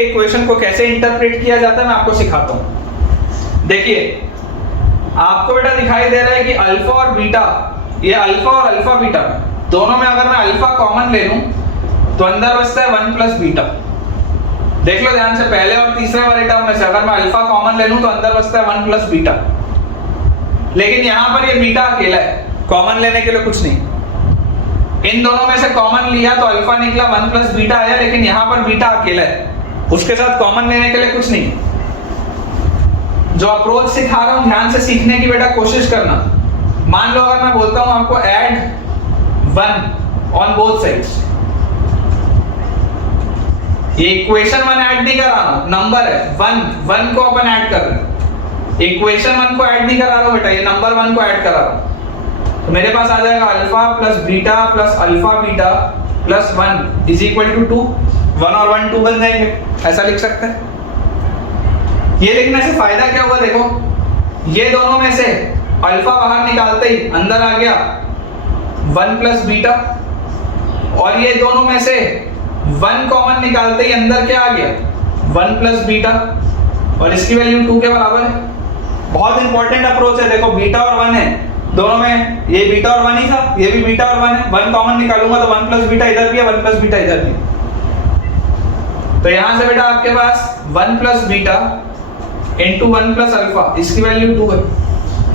इक्वेशन को कैसे इंटरप्रेट किया जाता है मैं आपको सिखाता हूं। देखिए आपको बेटा दिखाई दे रहा है कि अल्फा और बीटा, ये अल्फा और अल्फा बीटा दोनों में अगर मैं अल्फा कॉमन ले लूं तो अंदर बचता है 1 प्लस बीटा। देख लो ध्यान से, पहले और तीसरे वाले टर्म में से अगर मैं अल्फा कॉमन ले लूं तो अंदर बचता है 1 प्लस बीटा, लेकिन यहां पर ये बीटा अकेला है, कॉमन लेने के लिए कुछ नहीं। इन दोनों में से कॉमन लिया तो अल्फा निकला, 1 प्लस बीटा आया, लेकिन यहां पर बीटा अकेला है, उसके साथ कॉमन लेने के लिए कुछ नहीं। जो अप्रोच सिखा रहा हूं ध्यान से सीखने की बेटा कोशिश करना। मान लो अगर मैं बोलता हूं आपको ऐड 1 ऑन बोथ साइड्स, ये इक्वेशन 1 ऐड नहीं कर रहा हूं, नंबर है 1 को अपन ऐड कर रहे हैं, इक्वेशन 1 को ऐड नहीं करा रहा हूं बेटा, ये नंबर 1 को ऐड करा रहा हूं। तो मेरे पास आ जाएगा alpha plus beta plus alpha beta plus 1 is equal to 2, 1 और 1 2 बन जाएंगे, ऐसा लिख सकते हैं। ये लिखने से फायदा क्या हुआ? देखो ये दोनों में से अल्फा बाहर निकालते ही अंदर आ गया 1 प्लस बीटा, और ये दोनों में से 1 कॉमन निकालते ही अंदर क्या आ गया 1 प्लस बीटा, और इसकी वैल्यू 2 के बराबर है। बहुत इंपॉर्टेंट अप्रोच है। देखो बीटा और 1 है दोनों में, ये बीटा और 1 ही था, ये भी बीटा और 1 है, 1 कॉमन निकालूंगा तो 1 प्लस बीटा इधर भी है, 1 प्लस बीटा इधर भी है। तो यहां से बेटा आपके पास 1 plus beta into 1 plus alpha, इसकी वैल्यू 2 है।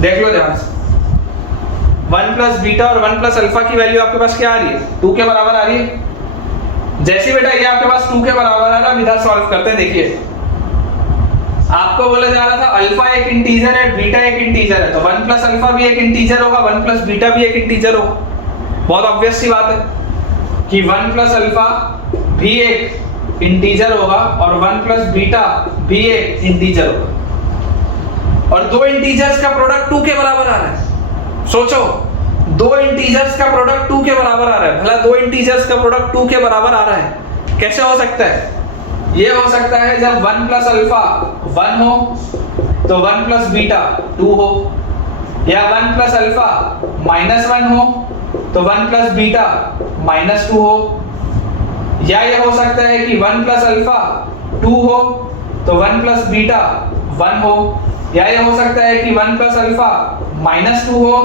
देख लो ध्यान से, 1 प्लस बीटा और 1 प्लस अल्फा की वैल्यू आपके पास क्या आ रही है? 2 के बराबर आ रही है। जैसे बेटा ये आपके पास 2 के बराबर आ रहा है, इधर सॉल्व करते हैं। देखिए आपको बोला जा रहा था अल्फा एक इंटीजर है, बीटा एक इंटीजर है, तो 1 प्लस अल्फा भी एक इंटीजर होगा, 1 प्लस बीटा भी एक इंटीजर होगा। बहुत ऑब्वियस सी बात है कि 1 प्लस अल्फा भी एक इंटीजर होगा और 1 प्लस बीटा भी एक इंटीजर होगा, और दो इंटीजर्स का प्रोडक्ट 2 के बराबर आ रहा है। सोचो, दो इंटीजर्स का प्रोडक्ट 2 के बराबर आ रहा है, भला दो इंटीजर्स का प्रोडक्ट 2 के बराबर आ रहा है, कैसे हो सकता है? ये हो सकता है जब 1 प्लस अल्फा 1 हो तो 1 प्लस बीटा 2 हो, या 1 प्लस अल्फा माइनस 1 हो तो 1 प्लस बीटा माइनस 2 हो, या ये हो सकता है कि 1 प्लस अल्फा 2 हो तो 1 प्लस बीटा 1 हो, या ये हो सकता है कि 1 प्लस अल्फा माइनस 2 हो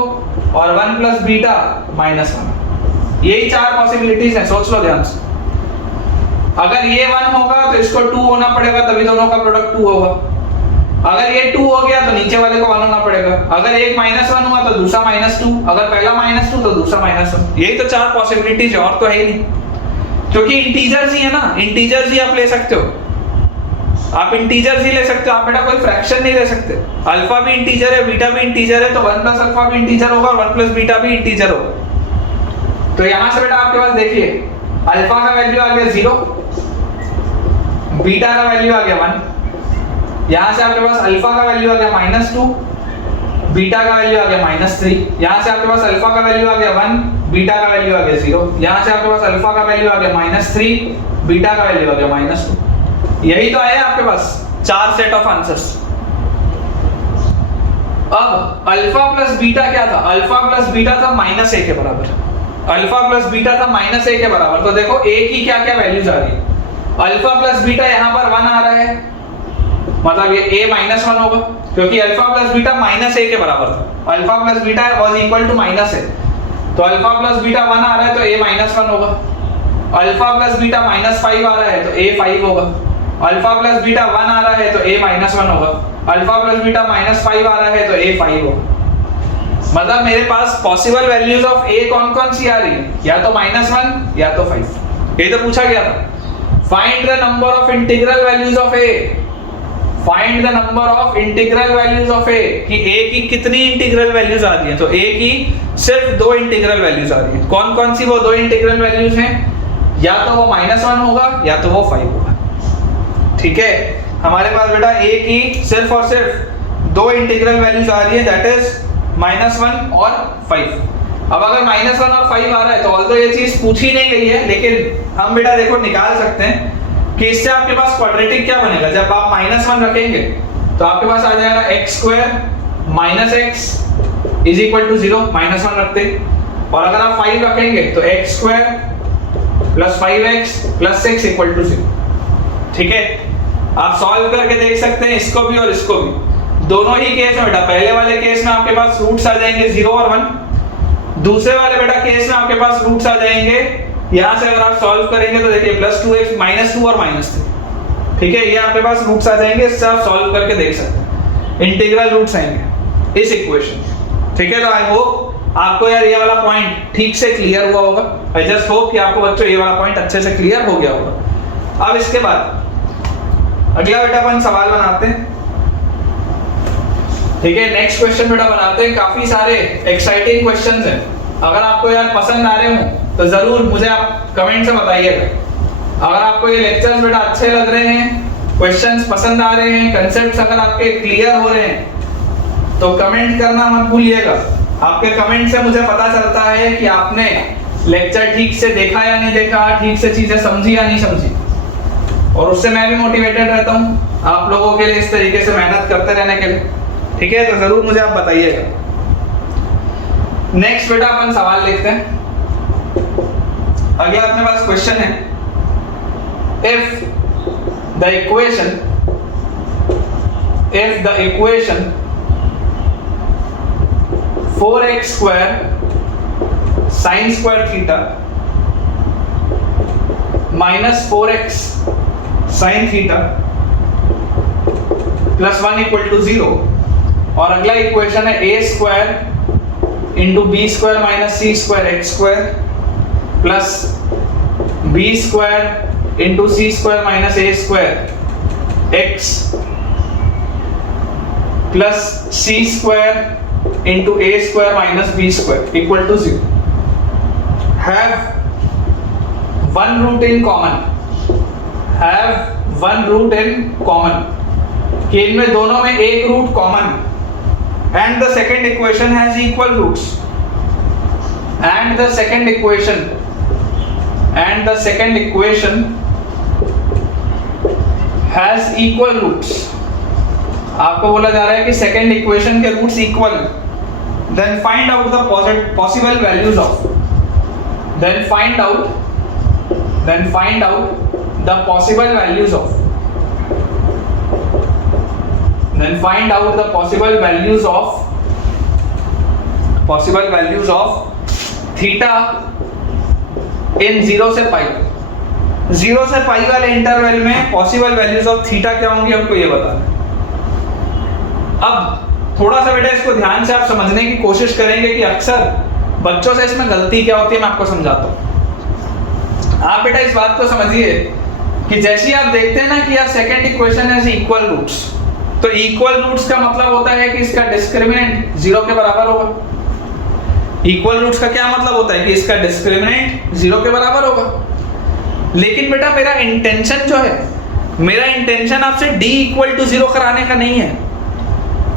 और 1 प्लस बीटा माइनस 1। यही 4 पॉसिबिलिटीज हैं, सोच लो ध्यान से। अगर ये 1 होगा तो इसको 2 होना पड़ेगा, तभी दोनों का प्रोडक्ट 2 होगा। अगर ये 2 हो गया तो नीचे वाले को 1 होना पड़ेगा। अगर एक -1 हुआ तो दूसरा -2, अगर पहला -2 तो दूसरा -1। यही तो 4 पॉसिबिलिटीज है, और तो है ही नहीं, क्योंकि इंटीजर्स ही है ना, इंटीजर्स ही आप ले सकते हो, आप इंटीजर्स ही ले सकते हो, आप बेटा कोई फ्रैक्शन नहीं ले सकते। अल्फा भी इंटीजर है, बीटा भी इंटीजर है, तो 1 प्लस अल्फा भी इंटीजर होगा और 1 प्लस बीटा भी इंटीजर होगा। तो यहां से बेटा आपके पास देखिए अल्फा का वैल्यू आ गया 0, बीटा का वैल्यू आ गया 1, यहां से आपके पास अल्फा का वैल्यू आ गया -2, बीटा का वैल्यू आ गया -3, यहां से आपके पास अल्फा का वैल्यू आ गया 1, बीटा का वैल्यू आ गया 0, यहां से आपके पास अल्फा का वैल्यू आ गया -3, बीटा का वैल्यू आ गया -2। यही तो आया आपके पास 4 सेट ऑफ आंसर्स। अब अल्फा प्लस बीटा क्या था? अल्फा प्लस बीटा था -a के बराबर, अल्फा प्लस बीटा था -a के बराबर। तो देखो a की क्या क्या वैल्यूज आ रही है। अल्फा प्लस बीटा यहाँ पर 1 आ रहा है, मतलब ये a -1 होगा, क्योंकि अल्फा प्लस बीटा -a के बराबर था। Alpha plus beta was equal to -a, तो अल्फा प्लस बीटा 1 आ रहा है तो a -1 होगा। अल्फा प्लस बीटा -5 आ रहा है तो a 5 होगा। अल्फा प्लस बीटा 1 आ रहा है तो a -1 होगा। अल्फा प्लस बीटा -5 आ रहा है तो a 5 होगा। मतलब मेरे पास पॉसिबल वैल्यूज ऑफ a कौन कौन सी आ रही है? या तो -1 या तो 5। ये तो पूछा गया था। Find the number of integral values of a, find the number of integral values of a, कि ए की कितनी इंटीग्रल वैल्यूज आ रही है। तो ए की सिर्फ 2 इंटीग्रल वैल्यूज आ रही है। कौन कौन सी वो 2 इंटीग्रल वैल्यूज हैं? या तो वो -1 होगा या तो वो 5 होगा। ठीक है, हमारे पास बेटा ए की सिर्फ और सिर्फ 2 इंटीग्रल वैल्यूज आ रही है, दैट इज -1 और 5। अब अगर -1 और 5 आ रहा है तो ऑल्दो ये चीज पूछी नहीं गई है, लेकिन हम बेटा देखो निकाल सकते हैं कि इससे आपके पास क्वाड्रेटिक क्या बनेगा। जब आप -1 रखेंगे तो आपके पास आ जाएगा x² - x is equal to 0, -1 रखते। और अगर आप 5 रखेंगे तो x² + 5x + 6 इक्वल टू 0। ठीक है, आप सॉल्व करके देख सकते हैं इसको भी और इसको भी। दोनों ही केस में बेटा, पहले वाले केस में आपके पास रूट्स आ जाएंगे 0 और 1, दूसरे वाले बेटा केस में आपके पास रूट्स आ जाएंगे, यहां से अगर आप सॉल्व करेंगे तो देखिए +2x -2 और -3। ठीक है, ये आपके पास रूट्स आ जाएंगे, इससे आप सॉल्व करके देख सकते हैं, इंटीग्रल रूट्स आएंगे इस इक्वेशन। ठीक है, तो आई होप आपको यार ये वाला पॉइंट ठीक से क्लियर हुआ होगा। आई जस्ट होप कि आपको बच्चों ये वाला पॉइंट अच्छे से क्लियर हो गया होगा। अब इसके बाद अगला बेटा अपन सवाल बनाते हैं। ठीक है, नेक्स्ट क्वेश्चन बेटा बनाते हैं। काफी सारे एक्साइटिंग क्वेश्चंस हैं, अगर आपको यार पसंद आ रहे हो तो जरूर मुझे आप कमेंट से बताइएगा। अगर आपको ये लेक्चर्स बेटा अच्छे लग रहे हैं, क्वेश्चंस पसंद आ रहे हैं, कांसेप्ट्स अगर आपके क्लियर हो रहे हैं तो कमेंट करना मत भूलिएगा। आपके कमेंट से मुझे पता चलता है कि आपने लेक्चर ठीक से देखा या नहीं देखा, ठीक से चीजें समझी या नहीं समझी, और उससे मैं भी मोटिवेटेड रहता हूँ आप लोगों के लिए इस तरीके से मेहनत करते रहने के लिए। ठीक है, तो जरूर मुझे आप बताइएगा। नेक्स्ट बेटा अपन सवाल लिखते हैं। अगला अपने पास क्वेश्चन है, if the equation 4x² sin square theta -4x sin theta +1 equal to 0, और अगला इक्वेशन है a² × b² - c² x² plus b² × c² - a² x plus c² × a² - b² equal to 0 have one root in common, कि इनमें दोनों में एक root common, and the second equation has equal roots, and the second equation has equal roots। आपको बोला जा रहा है कि सेकेंड इक्वेशन के roots equal, then find out the possible values of the possible values of theta in 0 से पाई। 0 से पाई वाले इंटरवल में पॉसिबल वैल्यूज ऑफ थीटा क्या होंगी, हमको ये बताना है। अब थोड़ा सा बेटा इसको ध्यान से आप समझने की कोशिश करेंगे कि अक्सर बच्चों से इसमें गलती क्या होती है, मैं आपको समझाता हूँ। आप बेटा इस बात को समझिए कि जैसे ही आप देखते हैं ना कि यार सेकंड इक्वेशन है इक्वल रूट्स, तो इक्वल रूट्स का मतलब होता है कि इसका डिस्क्रिमिनेंट 0 के बराबर होगा। इक्वल रूट्स का क्या मतलब होता है कि इसका डिस्क्रिमिनेंट 0 के बराबर होगा। लेकिन बेटा मेरा इंटेंशन जो है, मेरा इंटेंशन आपसे d = 0 कराने का नहीं है।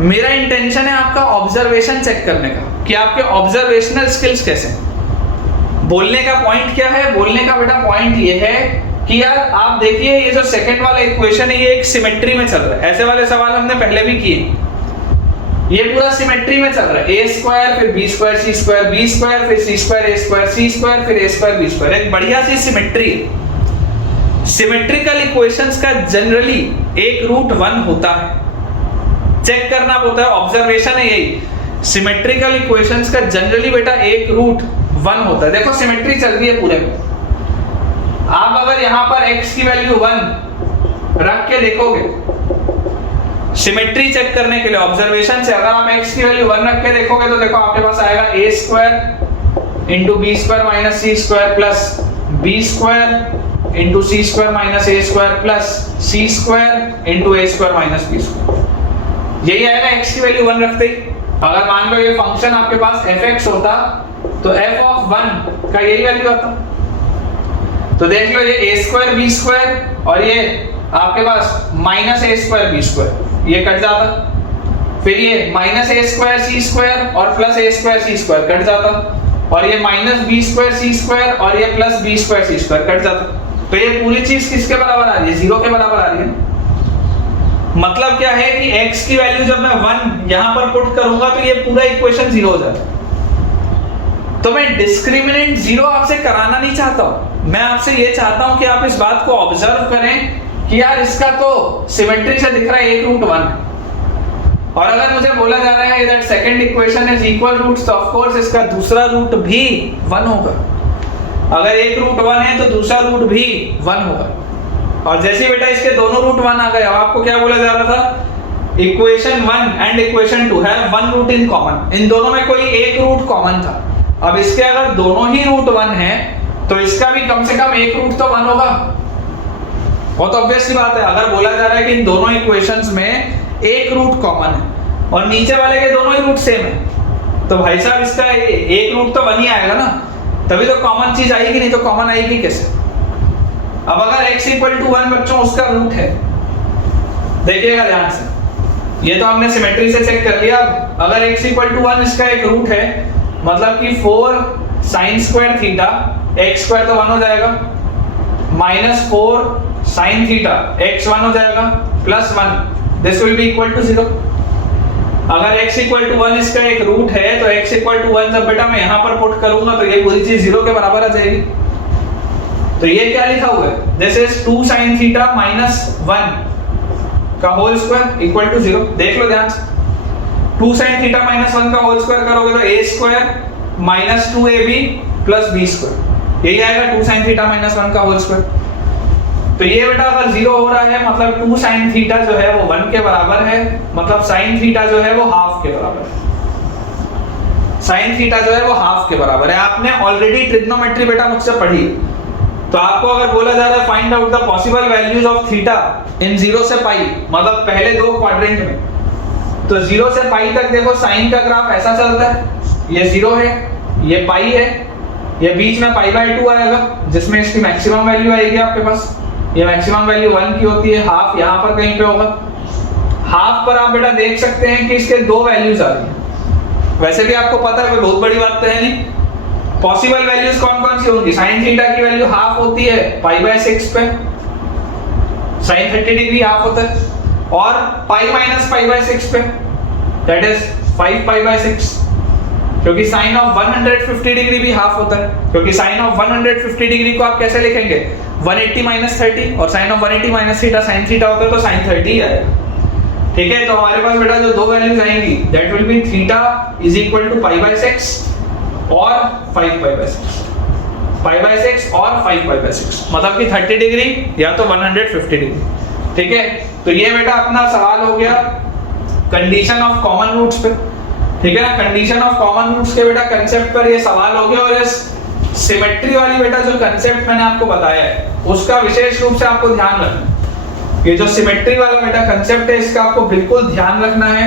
मेरा इंटेंशन है आपका ऑब्जर्वेशन चेक करने का कि आपके ऑब्जर्वेशनल स्किल्स कैसे हैं। बोलने का पॉइंट क्या है? बोलने का बेटा पॉइंट ये है कि यार आप देखिए ये जो सेकंड वाला इक्वेशन है ये एक सिमेट्री में चल रहा है। ऐसे वाले सवाल हमने पहले भी किए, ये पूरा सिमेट्री में चल रहा है। a² फिर b² c² b² फिर c² a² c² फिर a² b², एक बढ़िया सी सिमेट्री। सिमेट्रिकल इक्वेशंस का जनरली एक रूट 1 होता है, चेक करना होता है, ऑब्जर्वेशन है यही। सिमेट्रिकल इक्वेशंस का जनरली बेटा एक रूट 1 होता है। देखो सिमेट्री चल रही है पूरे में, आप अगर यहां पर x की वैल्यू 1 रख के देखोगे, सिमेट्री चेक करने के लिए ऑब्जर्वेशन से अगर आप x की वैल्यू 1 रख के देखोगे तो देखो आपके पास आएगा a² × b² - c² plus b square into c square minus a square plus c square into a square minus b square. यही आएगा x की वैल्यू 1 रखते ही। अगर मान लो ये फंक्शन आपके पास fx होता तो f ऑफ 1 का यही वैल्यू आता। तो देख लो ये a स्क्वायर बी स्क्वायर और ये आपके पास minus a square B square, ये कट जाता। फिर ये minus a square C square और प्लस ए स्क्वायर सी स्क्वायर कट जाता। और ये माइनस बी स्क्वायर सी स्क्वायर और ये प्लस बी स्क्वायर सी स्क्वायर कट जाता। तो ये पूरी चीज किसके बराबर आ रही है? 0 के बराबर आ रही है। मतलब क्या है कि x की वैल्यू जब मैं 1 यहां पर पुट करूंगा तो ये पूरा इक्वेशन 0 हो जाता। तो मैं डिस्क्रिमिनेंट 0 आपसे कराना नहीं चाहता हूं, मैं आपसे ये चाहता हूं कि आप इस बात को ऑब्जर्व करें कि यार इसका तो सिमेट्री से दिख रहा है 1 रूट 1, और अगर मुझे बोला जा रहा है that second equation is equal roots तो ऑफ कोर्स इसका दूसरा रूट भी 1 होगा। अगर एक रूट 1 है तो दूसरा रूट भी 1 होगा। और जैसे बेटा इसके दोनों रूट 1 आ गए, अब आपको क्या बोला जा रहा था? इक्वेशन 1 एंड इक्वेशन 2 है 1 रूट इन कॉमन, इन दोनों में कोई एक रूट कॉमन था। अब इसके अगर दोनों ही रूट 1 है तो इसका भी कम से कम एक रूट तो 1 होगा। बहुत ऑब्वियस सी बात है। अगर बोला जा रहा है कि इन दोनों इक्वेशंस में एक रूट कॉमन है और नीचे वाले के दोनों ही रूट सेम है, तो भाई साहब इसका एक रूट तो 1 ही आएगा ना, तभी तो कॉमन चीज आएगी, नहीं तो कॉमन आएगी कैसे? अब अगर x इक्वल टू 1 बच्चों उसका रूट है, देखिएगा ध्यान से, ये तो हमने सिमेट्री से चेक कर लिया। अगर x इक्वल टू 1 इसका एक रूट है, मतलब कि 4 sine square theta x square तो 1 हो जाएगा, माइनस 4 साइन थीटा x 1 हो जाएगा, plus 1 this will be equal to 0। अगर x इक्वल टू 1 इसका एक रूट है तो x इक्वल टू 1 जब बेटा मैं यहां पर पुट करूंगा तो ये पूरी चीज 0 के बराबर आ जाएगी। तो ये क्या लिखा हुआ है? This is 2 sin theta minus 1 का होल स्क्वायर इक्वल टू 0। देख लो ध्यान से, 2 sin थीटा माइनस 1 का होल स्क्वायर करोगे तो a square minus 2ab plus b square, यही आएगा 2 sin थीटा माइनस 1 का होल स्क्वायर। तो ये बेटा अगर 0 हो रहा है मतलब 2 sin थीटा जो है वो 1 के बराबर है, मतलब sin थीटा जो है वो हाफ के बराबर है। sin थीटा जो है वो हाफ के बराबर है। आपने ऑलरेडी ट्रिग्नोमेट्री बेटा मुझसे पढ़ी, तो आपको अगर बोला जा रहा है find out the possible values of theta in 0 से पाई, मतलब पहले दो क्वाड्रेंट में, तो 0 से पाई तक देखो साइन का ग्राफ ऐसा चलता है, ये 0 है, ये पाई है, ये बीच में π/2 आएगा जिसमें इसकी मैक्सिमम वैल्यू आएगी आपके पास। ये मैक्सिमम वैल्यू 1 की होती है, हाफ यहाँ पर कहीं पे होगा। हाफ पर आप बेटा देख सकते हैं कि इसके दो वैल्यूज आ रही हैं। वैसे भी आपको पता है, कोई बहुत बड़ी बात तो है नहीं। पॉसिबल वैल्यूज कौन कौन सी होंगी? साइन थीटा की वैल्यू हाफ होती है π/6 पे, साइन 30 डिग्री हाफ होता है, और पाई माइनस π/6 पे दैट इज 5π/6, क्योंकि साइन ऑफ 150 डिग्री भी हाफ होता है, क्योंकि साइन ऑफ 150 डिग्री को आप कैसे लिखेंगे? 180 माइनस 30, और sine of 180 minus theta sine theta होता है तो साइन 30 आएगा। ठीक है, तो हमारे पास बेटा जो दो वैल्यूज आएंगी that will be theta is equal to π/6 और 5π/6, π/6 और 5π/6, मतलब कि 30 डिग्री या तो 150 डिग्री। ठीक है, तो ये बेटा अपना सवाल हो गया कंडीशन ऑफ कॉमन रूट्स पे। ठीक है ना, कंडीशन ऑफ कॉमन रूट्स के बेटा कंसेप्ट पर ये सवाल हो गया। और इस सिमेट्री वाली बेटा जो कंसेप्ट मैंने आपको बताया है उसका विशेष रूप से आपको ध्यान रखना है। ये जो सिमेट्री वाला बेटा कंसेप्ट है इसका आपको बिल्कुल ध्यान रखना है,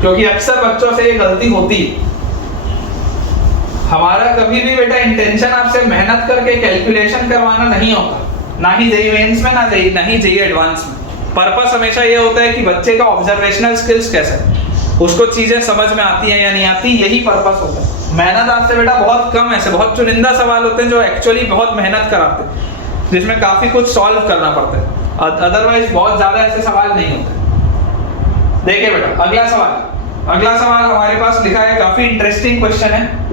क्योंकि अक्सर बच्चों से ये गलती होती है। हमारा कभी भी बेटा इंटेंशन आपसे मेहनत करके कैलकुलेशन करवाना नहीं होता, ना ही जेईई मेंस में, ना ही जेईई एडवांस में। पर्पस हमेशा ये होता है कि बच्चे का ऑब्जर्वेशनल स्किल्स कैसा है, उसको चीजें समझ में आती हैं या नहीं आती, यही पर्पस होता है। मेहनत आपसे बेटा बहुत कम, ऐसे बहुत चुनिंदा सवाल होते हैं जो एक्चुअली बहुत मेहनत कराते हैं, जिसमें काफी कुछ सॉल्व करना पड़ता है, अदरवाइज बहुत ज्यादा ऐसे सवाल नहीं होते। देखिए बेटा अगला सवाल हमारे पास लिखा है, काफी इंटरेस्टिंग क्वेश्चन है।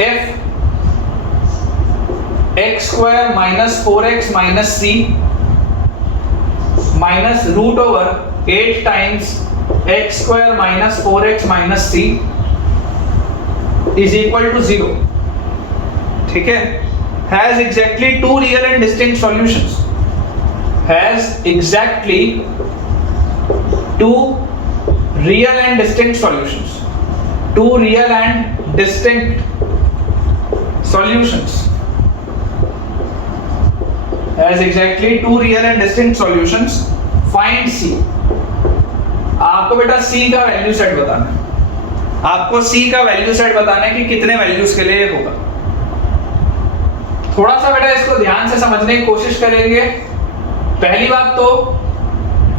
If x² minus 4x minus c minus root over 8 times x² minus 4x minus c is equal to 0, ठीक है, has exactly two real and distinct solutions, has exactly two real and distinct solutions, two real and distinct solutions. as exactly two real and distinct solutions, find C. आपको बेटा C का value set बताना है, आपको C का value set बताना है कि कितने वैल्यूज के लिए होगा। थोड़ा सा बेटा इसको ध्यान से समझने की कोशिश करेंगे। पहली बात तो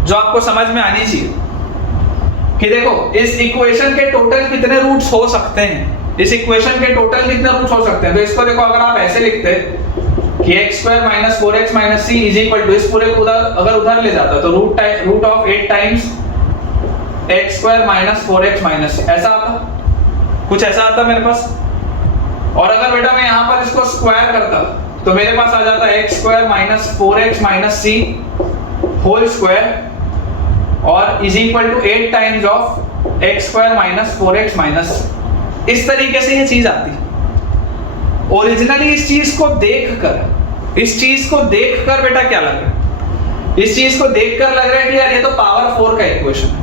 जो आपको समझ में आनी चाहिए कि देखो इस इक्वेशन के टोटल कितने रूट्स हो सकते हैं, इस इक्वेशन के टोटल कितने रूट्स हो सकते हैं। तो इसको देखो अगर आप ऐसे लिखते कि x² - 4x - c is equal to, इस पूरे को अगर उधर ले जाता तो root of 8 times x² - 4x - c, ऐसा आता, कुछ ऐसा आता मेरे पास। और अगर बेटा मैं यहां पर इसको स्क्वायर करता तो मेरे पास आ जाता x² - 4x - c whole square और is equal to 8 times of x² - 4x - c। इस तरीके से ये चीज आती है। ओरिजिनली इस चीज को देखकर, इस चीज को देखकर बेटा क्या लग रहा है, इस चीज को देखकर लग रहा है कि यार ये तो पावर 4 का इक्वेशन है।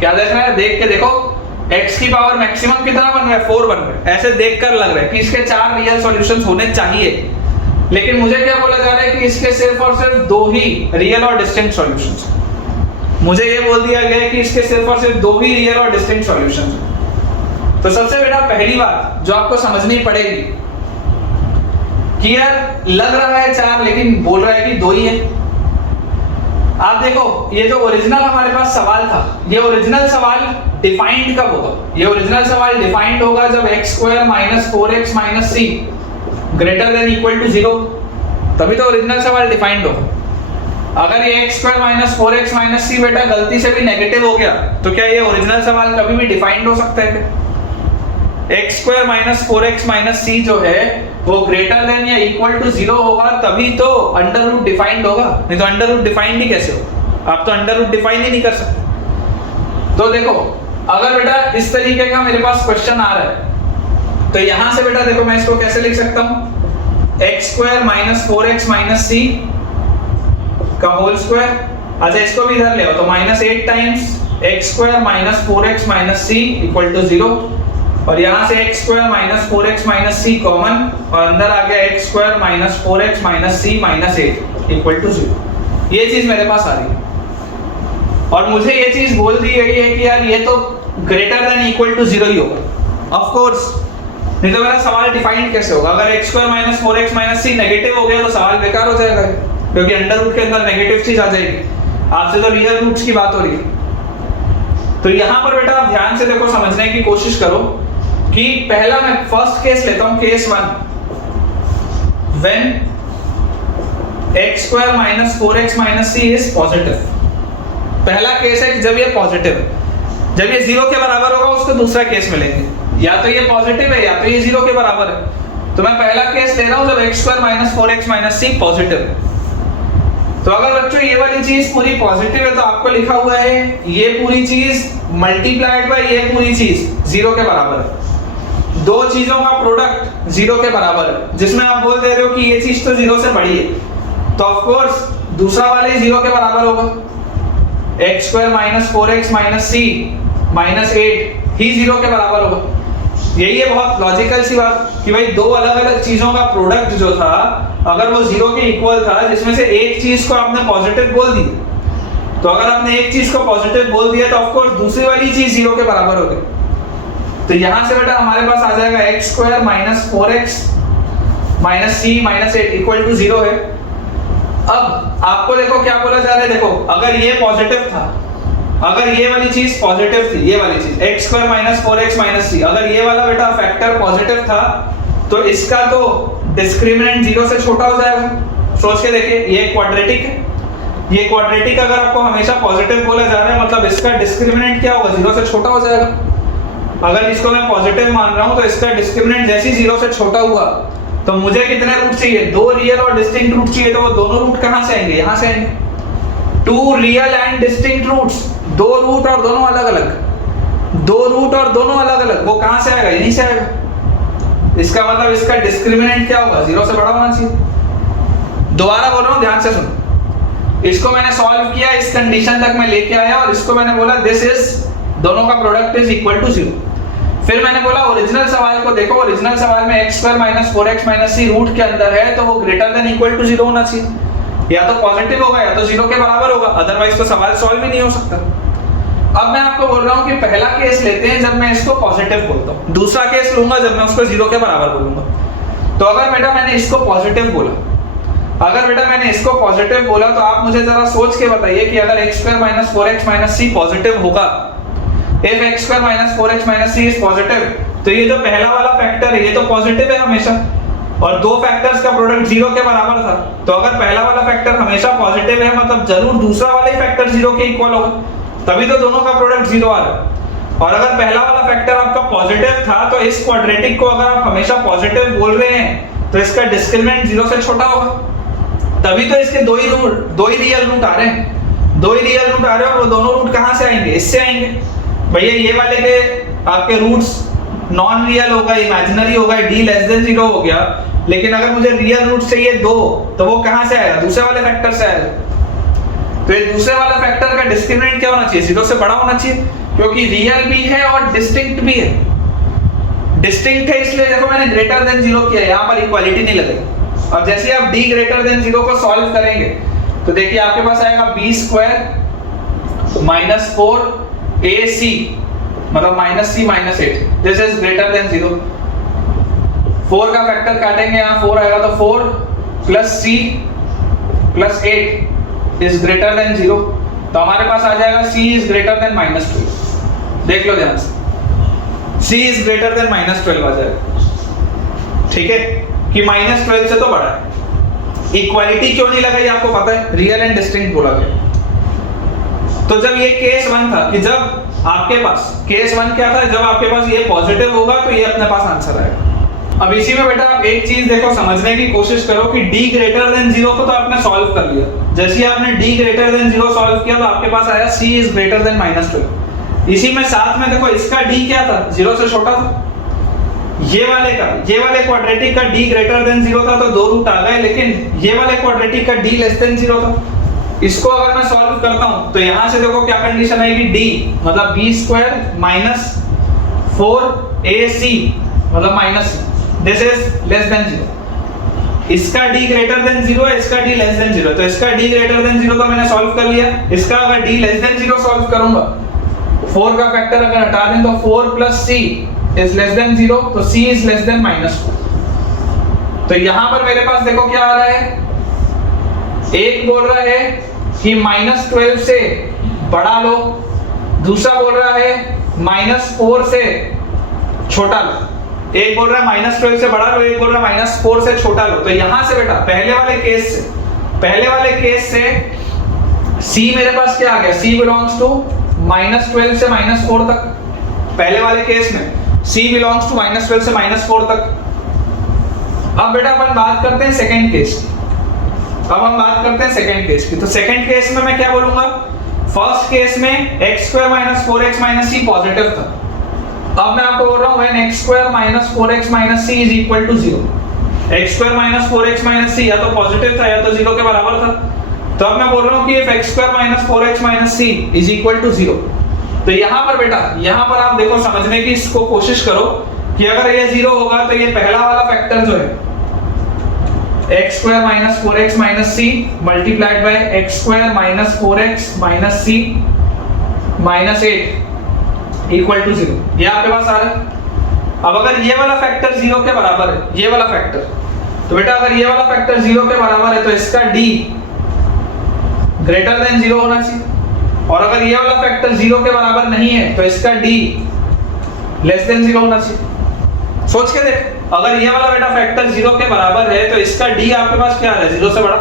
क्या देख रहा है, देख के देखो x की पावर मैक्सिमम कितना बन रहा है, 4 बन रहा है। ऐसे देखकर लग रहा है कि इसके 4 रियल सॉल्यूशंस होने चाहिए, लेकिन मुझे क्या बोला जा रहा है कि इसके सिर्फ और सिर्फ 2 ही रियल और डिस्टिंक्ट सॉल्यूशंस हैं। मुझे ये बोल दिया गया है कि इसके सिर्फ और सिर्फ 2 ही रियल और डिस्टिंक्ट सॉल्यूशंस हैं। तो सबसे बेटा पहली बात जो आपको समझनी पड़ेगी कि यार लग रहा है 4 लेकिन बोल रहा है कि 2 ही है। आप देखो ये जो ओरिजिनल हमारे पास सवाल था, ये ओरिजिनल सवाल डिफाइंड कब होगा, ये ओरिजिनल सवाल डिफाइंड होगा जब x² - 4x - c greater than equal to 0, तभी तो ओरिजिनल सवाल डिफाइंड होगा। अगर ये x² - 4x - c बेटा गलती से भी नेगेटिव हो गया तो क्या ये ओरिजिनल सवाल कभी भी डिफाइंड हो सकता है क्या? x² - 4x - c जो है वो ग्रेटर देन या इक्वल टू 0 होगा तभी तो अंडर रूट डिफाइंड होगा, नहीं तो अंडर रूट डिफाइंड ही कैसे होगा? आप तो अंडर रूट डिफाइन ही नहीं कर सकते। तो देखो अगर बेटा इस तरीके का मेरे पास क्वेश्चन आ रहा है तो यहां से बेटा देखो मैं इसको कैसे लिख सकता हूं, x² - 4x - c का होल स्क्वायर। अच्छा इसको भी इधर ले आओ तो -8 times x² - 4x - c equal to 0, और यहां से x² - 4x - c कॉमन और अंदर आ गया x² - 4x - c -8 equal to 0। ये चीज मेरे पास आ रही है और मुझे ये चीज बोल दी गई है कि यार ये तो ग्रेटर देन इक्वल टू 0 ही होगा। ऑफ कोर्स, नहीं तो मेरा सवाल डिफाइंड कैसे होगा? अगर x² - 4x - c नेगेटिव हो गया तो सवाल बेकार हो जाएगा, क्योंकि अंडर रूट के अंदर नेगेटिव चीज आ जाएगी। आपसे तो रियल रूट्स की बात हो रही है। तो यहां पर बेटा आप ध्यान से देखो, समझने की कोशिश करो कि पहला मैं फर्स्ट केस लेता हूं, case 1, when x² - 4x - c is positive. पहला केस है कि जब ये पॉजिटिव है, जब ये 0 के बराबर होगा उसको दूसरा केस में लेंगे, या तो ये पॉजिटिव है या तो ये 0 के बराबर है। तो मैं पहला केस ले रहा हूं जब x² - 4x - c पॉजिटिव है। तो अगर बच्चों ये वाली चीज पूरी पॉजिटिव है तो आपको लिखा हुआ है ये पूरी चीज मल्टीप्लाइड बाय ये पूरी चीज 0 के बराबर है। दो चीजों का प्रोडक्ट 0 के बराबर है, जिसमें आप बोल दे रहे हो कि ये चीज तो 0 से बड़ी है, तो ऑफ कोर्स दूसरा वाला ही 0 के बराबर होगा। x² - 4x - c -8 ही 0 के बराबर होगा। यही है बहुत लॉजिकल सी बात कि भाई दो अलग अलग चीजों का प्रोडक्ट जो था अगर वो 0 के इक्वल था, जिसमें से एक चीज को आपने पॉजिटिव बोल दी, तो अगर आपने एक चीज को पॉजिटिव बोल दिया तो ऑफ कोर्स दूसरी वाली चीज 0 के बराबर होगी। तो यहां से बेटा हमारे पास आ जाएगा x² - 4x - c -8 equal to 0 है। अब आपको देखो क्या बोला जा रहा है, देखो अगर ये पॉजिटिव था, अगर ये वाली चीज पॉजिटिव थी, ये वाली चीज x² - 4x - c, अगर ये वाला बेटा फैक्टर पॉजिटिव था तो इसका तो डिस्क्रिमिनेंट 0 से छोटा हो जाएगा। सोच के देखिए, ये क्वाड्रेटिक है, ये क्वाड्रेटिक अगर आपको हमेशा पॉजिटिव बोला जा रहा है मतलब इसका डिस्क्रिमिनेंट क्या होगा, 0 से छोटा हो जाएगा। अगर इसको मैं पॉजिटिव मान रहा हूं तो इसका डिस्क्रिमिनेंट जैसे ही 0 से छोटा हुआ तो मुझे कितने रूट चाहिए, 2 रियल और डिस्टिंक्ट रूट चाहिए। तो वो दोनों रूट कहां से आएंगे, यहां से आएंगे। 2 real and distinct roots, 2 root और दोनों अलग अलग, 2 रूट और दोनों अलग अलग, वो कहां से आएगा, यहीं से आएगा। इसका मतलब इसका डिस्क्रिमिनेंट क्या होगा, 0 से बड़ा होना चाहिए। दोबारा बोल रहा हूं, ध्यान से सुनो। इसको मैंने सॉल्व किया, इस कंडीशन तक मैं लेके आया और इसको मैंने बोला दिस इज, दोनों का प्रोडक्ट इज इक्वल टू 0। फिर मैंने बोला ओरिजिनल सवाल को देखो, ओरिजिनल सवाल में x square minus 4x minus c root के अंदर है, तो वो ग्रेटर देन इक्वल टू 0 होना चाहिए, या तो पॉजिटिव होगा या तो 0 के बराबर होगा, अदरवाइज तो सवाल सॉल्व ही नहीं हो सकता। अब मैं आपको बोल रहा हूं कि पहला केस लेते हैं जब मैं इसको पॉजिटिव बोलता हूं, दूसरा केस लूंगा जब मैं उसको 0 के बराबर बोलूंगा। तो अगर बेटा मैंने इसको पॉजिटिव बोला, अगर बेटा मैंने इसको पॉजिटिव बोला, तो आप मुझे जरा सोच के बताइए कि अगर x square minus 4x minus c positive होगा, if x square minus 4x minus c is positive, तो ये जो पहला वाला फैक्टर है ये तो पॉजिटिव है हमेशा, और दो फैक्टर्स का प्रोडक्ट 0 के बराबर था, तो अगर पहला वाला फैक्टर हमेशा पॉजिटिव है मतलब जरूर दूसरा वाला ही फैक्टर 0 के इक्वल होगा, तभी तो दोनों का प्रोडक्ट 0 आ रहा है। और अगर पहला वाला फैक्टर आपका पॉजिटिव था, तो इस क्वाड्रेटिक को अगर आप हमेशा पॉजिटिव बोल रहे हैं तो इसका डिस्क्रिमिनेंट 0 से छोटा होगा, तभी तो इसके दो ही रियल रूट आ रहे हैं, दो ही रियल रूट आ रहे हैं, और वो दोनों रूट कहां से आएंगे, इससे आएंगे। भैया ये वाले के आपके रूट्स नॉन रियल होगा, इमेजिनरी होगा, d लेस देन 0 हो गया, लेकिन अगर मुझे रियल रूट चाहिए 2, तो वो कहां से आएगा, दूसरे वाले फैक्टर से आएगा। तो ये दूसरे वाले फैक्टर का डिस्क्रिमिनेंट क्या होना चाहिए, 0 से बड़ा होना चाहिए, क्योंकि रियल भी है और डिस्टिंक्ट भी है। डिस्टिंक्ट है इसलिए देखो मैंने ग्रेटर देन 0 किया, यहां पर इक्वालिटी नहीं लगेगी। अब जैसे आप d ग्रेटर देन 0 को सॉल्व करेंगे, तो देखिए आपके पास आएगा b स्क्वायर माइनस 4ac मतलब minus c minus 8, this is greater than 0। 4 का फैक्टर काटेंगे, यहाँ 4 आएगा, तो 4 plus c plus 8 is greater than 0, तो हमारे पास आ जाएगा c is greater then minus 12। देख लो ध्यान से, c is greater then minus 12 आ जाएगा, ठीक है, कि माइनस 12 से तो बड़ा है। इक्वालिटी क्यों नहीं लगाई आपको पता है, रियल एंड डिस्टिंक्ट बोला गया। तो जब ये केस 1 था कि जब आपके पास केस 1 क्या था, जब आपके पास ये पॉजिटिव होगा तो ये अपने पास आंसर आएगा। अब इसी में बेटा आप एक चीज देखो, समझने की कोशिश करो कि d ग्रेटर देन 0 को तो आपने सॉल्व कर लिया, जैसे ही आपने d ग्रेटर देन 0 सॉल्व किया तो आपके पास आया c is greater then minus 12। इसी में साथ में देखो इसका d क्या था, 0 से छोटा था, ये वाले क्वाड्रेटिक का d ग्रेटर देन 0 था, तो दो रूट आ गए, लेकिन ये वाले क्वाड्रेटिक का d लेस देन 0 था। इसको अगर मैं सॉल्व करता हूं तो यहां से देखो क्या कंडीशन आएगी, d मतलब b स्क्वायर माइनस 4ac मतलब minus c, this is less than 0। इसका d ग्रेटर देन 0 है, इसका d लेस देन 0, तो इसका d ग्रेटर देन 0 तो मैंने सॉल्व कर लिया, इसका अगर d लेस देन 0 सॉल्व करूंगा, 4 का फैक्टर अगर हटा दें तो 4 plus c is less than 0, तो c is less then minus 4। तो यहां पर मेरे पास देखो क्या आ रहा है, एक बोल रहा है कि माइनस 12 से बड़ा लो, दूसरा बोल रहा है माइनस 4 से छोटा लो। एक बोल रहा है माइनस 12 से बड़ा लो, एक बोल रहा है माइनस 4 से छोटा लो। तो यहां से बेटा पहले वाले केस से c मेरे पास क्या आ गया, c बिलोंग्स टू माइनस 12 से माइनस 4 तक। पहले वाले केस में c बिलोंग्स टू माइनस 12 से माइनस 4 तक। अब बेटा अपन बात करते हैं सेकेंड केस की। अब हम बात करते हैं सेकंड केस की। तो सेकंड केस में मैं क्या बोलूंगा, फर्स्ट केस में x square minus 4x minus c positive था। अब मैं आपको बोल रहा हूं when x square minus 4x minus c is equal to 0, x square minus 4x minus c या तो पॉजिटिव था या तो 0 के बराबर था। तो अब मैं बोल रहा हूं कि if x square minus 4x minus c is equal to 0, तो यहां पर बेटा यहां पर आप देखो समझने की इसको कोशिश करो कि अगर ये 0 होगा तो ये पहला वाला फैक्टर जो है x square minus 4x minus c multiplied by x square minus 4x minus c minus 8 equal to 0, ये आपके पास आ रहा है। अब अगर ये वाला फैक्टर 0 के बराबर है, ये वाला फैक्टर, तो बेटा अगर ये वाला फैक्टर 0 के बराबर है तो इसका d ग्रेटर देन 0 होना चाहिए, और अगर ये वाला फैक्टर 0 के बराबर नहीं है तो इसका d लेस देन 0 होना चाहिए। सोच के देख, अगर ये वाला बेटा फैक्टर 0 के बराबर है तो इसका d आपके पास क्या आ रहा है, 0 से बड़ा,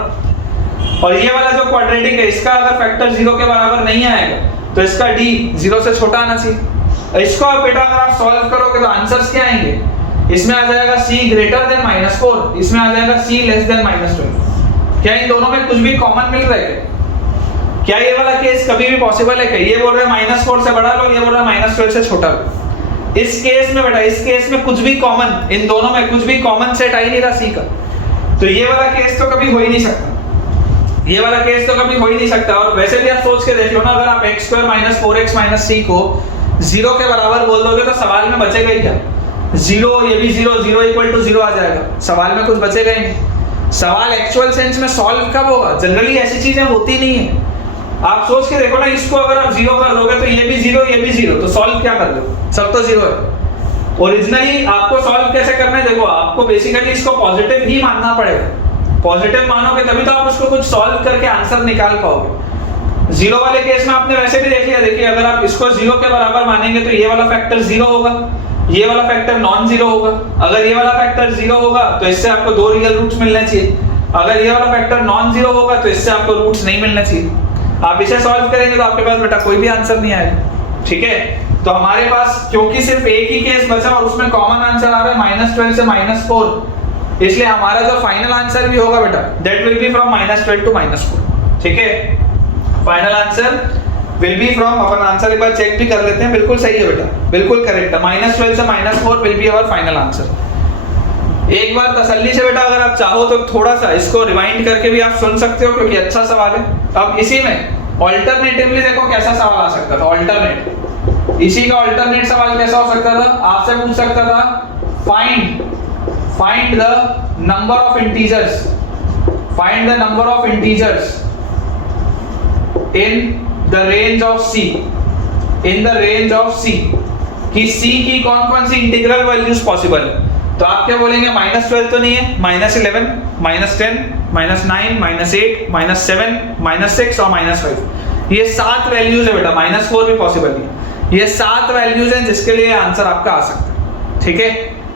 और ये वाला जो क्वाड्रेटिक है इसका अगर फैक्टर 0 के बराबर नहीं आएगा तो इसका d 0 से छोटा आना चाहिए। इसको आप बेटा अगर आप सॉल्व करोगे तो आंसर्स क्या आएंगे, इसमें आ जाएगा c ग्रेटर देन माइनस 4, इसमें आ जाएगा c लेस देन माइनस 12। क्या इन दोनों में कुछ भी कॉमन मिल रहा है, क्या ये वाला केस कभी भी पॉसिबल है? क्या ये बोल रहे हैं माइनस 4 से बड़ा लो, ये बोल रहा है माइनस 12 से छोटा लो। इस केस में बेटा, इस केस में कुछ भी कॉमन, इन दोनों में कुछ भी कॉमन सेट आ ही नहीं रहा c का, तो ये वाला केस तो कभी हो ही नहीं सकता, ये वाला केस तो कभी हो ही नहीं सकता। और वैसे भी आप सोच के देख लो ना, अगर आप x square minus 4x minus c को जीरो के बराबर बोल दोगे तो सवाल में बचेगा ही क्या? जीरो, ये भी zero, zero equal to zero आ जाएगा, सवाल में कुछ बचेगा ही नहीं। सवाल एक्चुअल सेंस में सॉल्व कब होगा? जनरली ऐसी चीजें होती नहीं है। आप सोच के देखो ना, इसको अगर आप जीरो कर दोगे तो ये भी जीरो, ये भी जीरो, तो सॉल्व क्या कर दो? सब तो जीरो है। ओरिजिनली आपको सॉल्व कैसे करना है? देखो, आपको बेसिकली इसको पॉजिटिव ही मानना पड़ेगा। पॉजिटिव मानोगे तभी तो आप उसको कुछ सॉल्व करके आंसर निकाल पाओगे। जीरो वाले केस में आपने वैसे भी देख लिया, देखिए अगर आप इसको जीरो के बराबर मानेंगे तो ये वाला फैक्टर जीरो होगा, ये वाला फैक्टर नॉन जीरो होगा। अगर ये वाला फैक्टर जीरो होगा तो इससे आपको दो रियल रूट्स मिलने चाहिए। अगर ये वाला फैक्टर नॉन जीरो होगा तो इससे आपको रूट्स नहीं मिलने चाहिए। आप इसे सॉल्व करेंगे तो आपके पास बेटा कोई भी आंसर नहीं आएगा। ठीक है, तो हमारे पास क्योंकि सिर्फ एक ही केस बचा और उसमें कॉमन आंसर आ रहा है -12 से -4, इसलिए हमारा जो फाइनल आंसर भी होगा बेटा that will be from -12 to -4। ठीक है, final answer will be from, अपन आंसर एक बार चेक भी कर लेते हैं, बिल्कुल सही है बेटा, बिल्कुल करेक्ट है। -12 से -4 will be our final answer. एक बार तसल्ली से बेटा अगर आप चाहो तो थोड़ा सा इसको रिवाइंड करके भी आप सुन सकते हो, क्योंकि अच्छा सवाल है। अब इसी में ऑल्टरनेटिवली देखो कैसा सवाल आ सकता था। ऑल्टरनेट, इसी का ऑल्टरनेट सवाल कैसा हो सकता था? आपसे पूछ सकता था find the number of integers, find the number of integers in the range of c, in the range of c, कि c की कौन कौन सी इंटीग्रल वैल्यूज पॉसिबल है। तो आप क्या बोलेंगे? -12 तो नहीं है, -11, -10, -9, -8, -7, -6 और -5, ये 7 वैल्यूज है बेटा। -4 भी पॉसिबल नहीं है। ये 7 वैल्यूज हैं जिसके लिए आंसर आपका आ सकता है। ठीक है,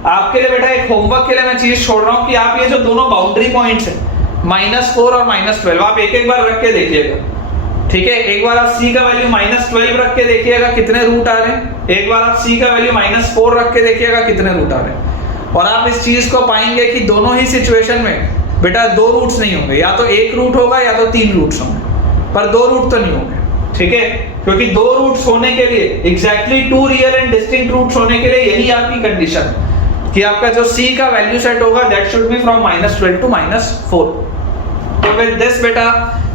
आपके लिए बेटा एक होमवर्क के लिए मैं चीज छोड़ रहा हूं कि आप ये जो दोनों बाउंड्री पॉइंट्स हैं -4 और -12, आप एक एक बार रख के देखिएगा। ठीक है, एक बार आप c का वैल्यू -12 रख के देखिएगा कितने रूट आ रहे हैं, एक बार आप c का वैल्यू -4 रख के देखिएगा कितने रूट आ रहे हैं, और आप इस चीज को पाएंगे कि दोनों ही सिचुएशन में बेटा दो रूट्स नहीं होंगे, या तो एक रूट होगा या तो 3 रूट्स होंगे, पर 2 रूट तो नहीं होंगे। ठीक है, क्योंकि 2 रूट्स होने के लिए exactly 2 real and distinct roots होने के लिए यही आपकी कंडीशन है कि आपका जो c का वैल्यू सेट होगा that should be from -12 to -4। तो विद दिस बेटा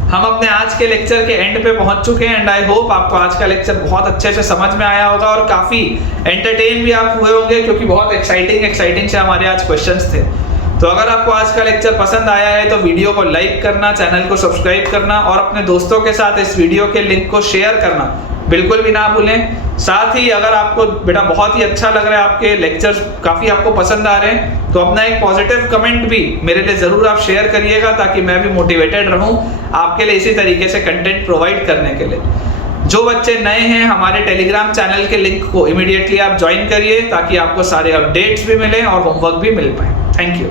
हम अपने आज के लेक्चर के एंड पे पहुंच चुके हैं, एंड आई होप आपको आज का लेक्चर बहुत अच्छे से समझ में आया होगा और काफी एंटरटेन भी आप हुए होंगे, क्योंकि बहुत एक्साइटिंग से हमारे आज क्वेश्चंस थे। तो अगर आपको आज का लेक्चर पसंद आया है तो वीडियो को लाइक करना, चैनल को सब्सक्राइब करना और अपने दोस्तों के साथ इस वीडियो के लिंक को शेयर करना बिल्कुल भी ना भूलें। साथ ही अगर आपको बेटा बहुत ही अच्छा लग रहा है, आपके लेक्चर्स काफी आपको पसंद आ रहे हैं, तो अपना एक पॉजिटिव कमेंट भी मेरे लिए जरूर आप शेयर करिएगा, ताकि मैं भी मोटिवेटेड रहूं आपके लिए इसी तरीके से कंटेंट प्रोवाइड करने के लिए। जो बच्चे नए हैं, हमारे टेलीग्राम चैनल के लिंक को इमीडिएटली आप ज्वाइन करिए, ताकि आपको सारे अपडेट्स भी मिले और होमवर्क भी मिल पाए। Thank you.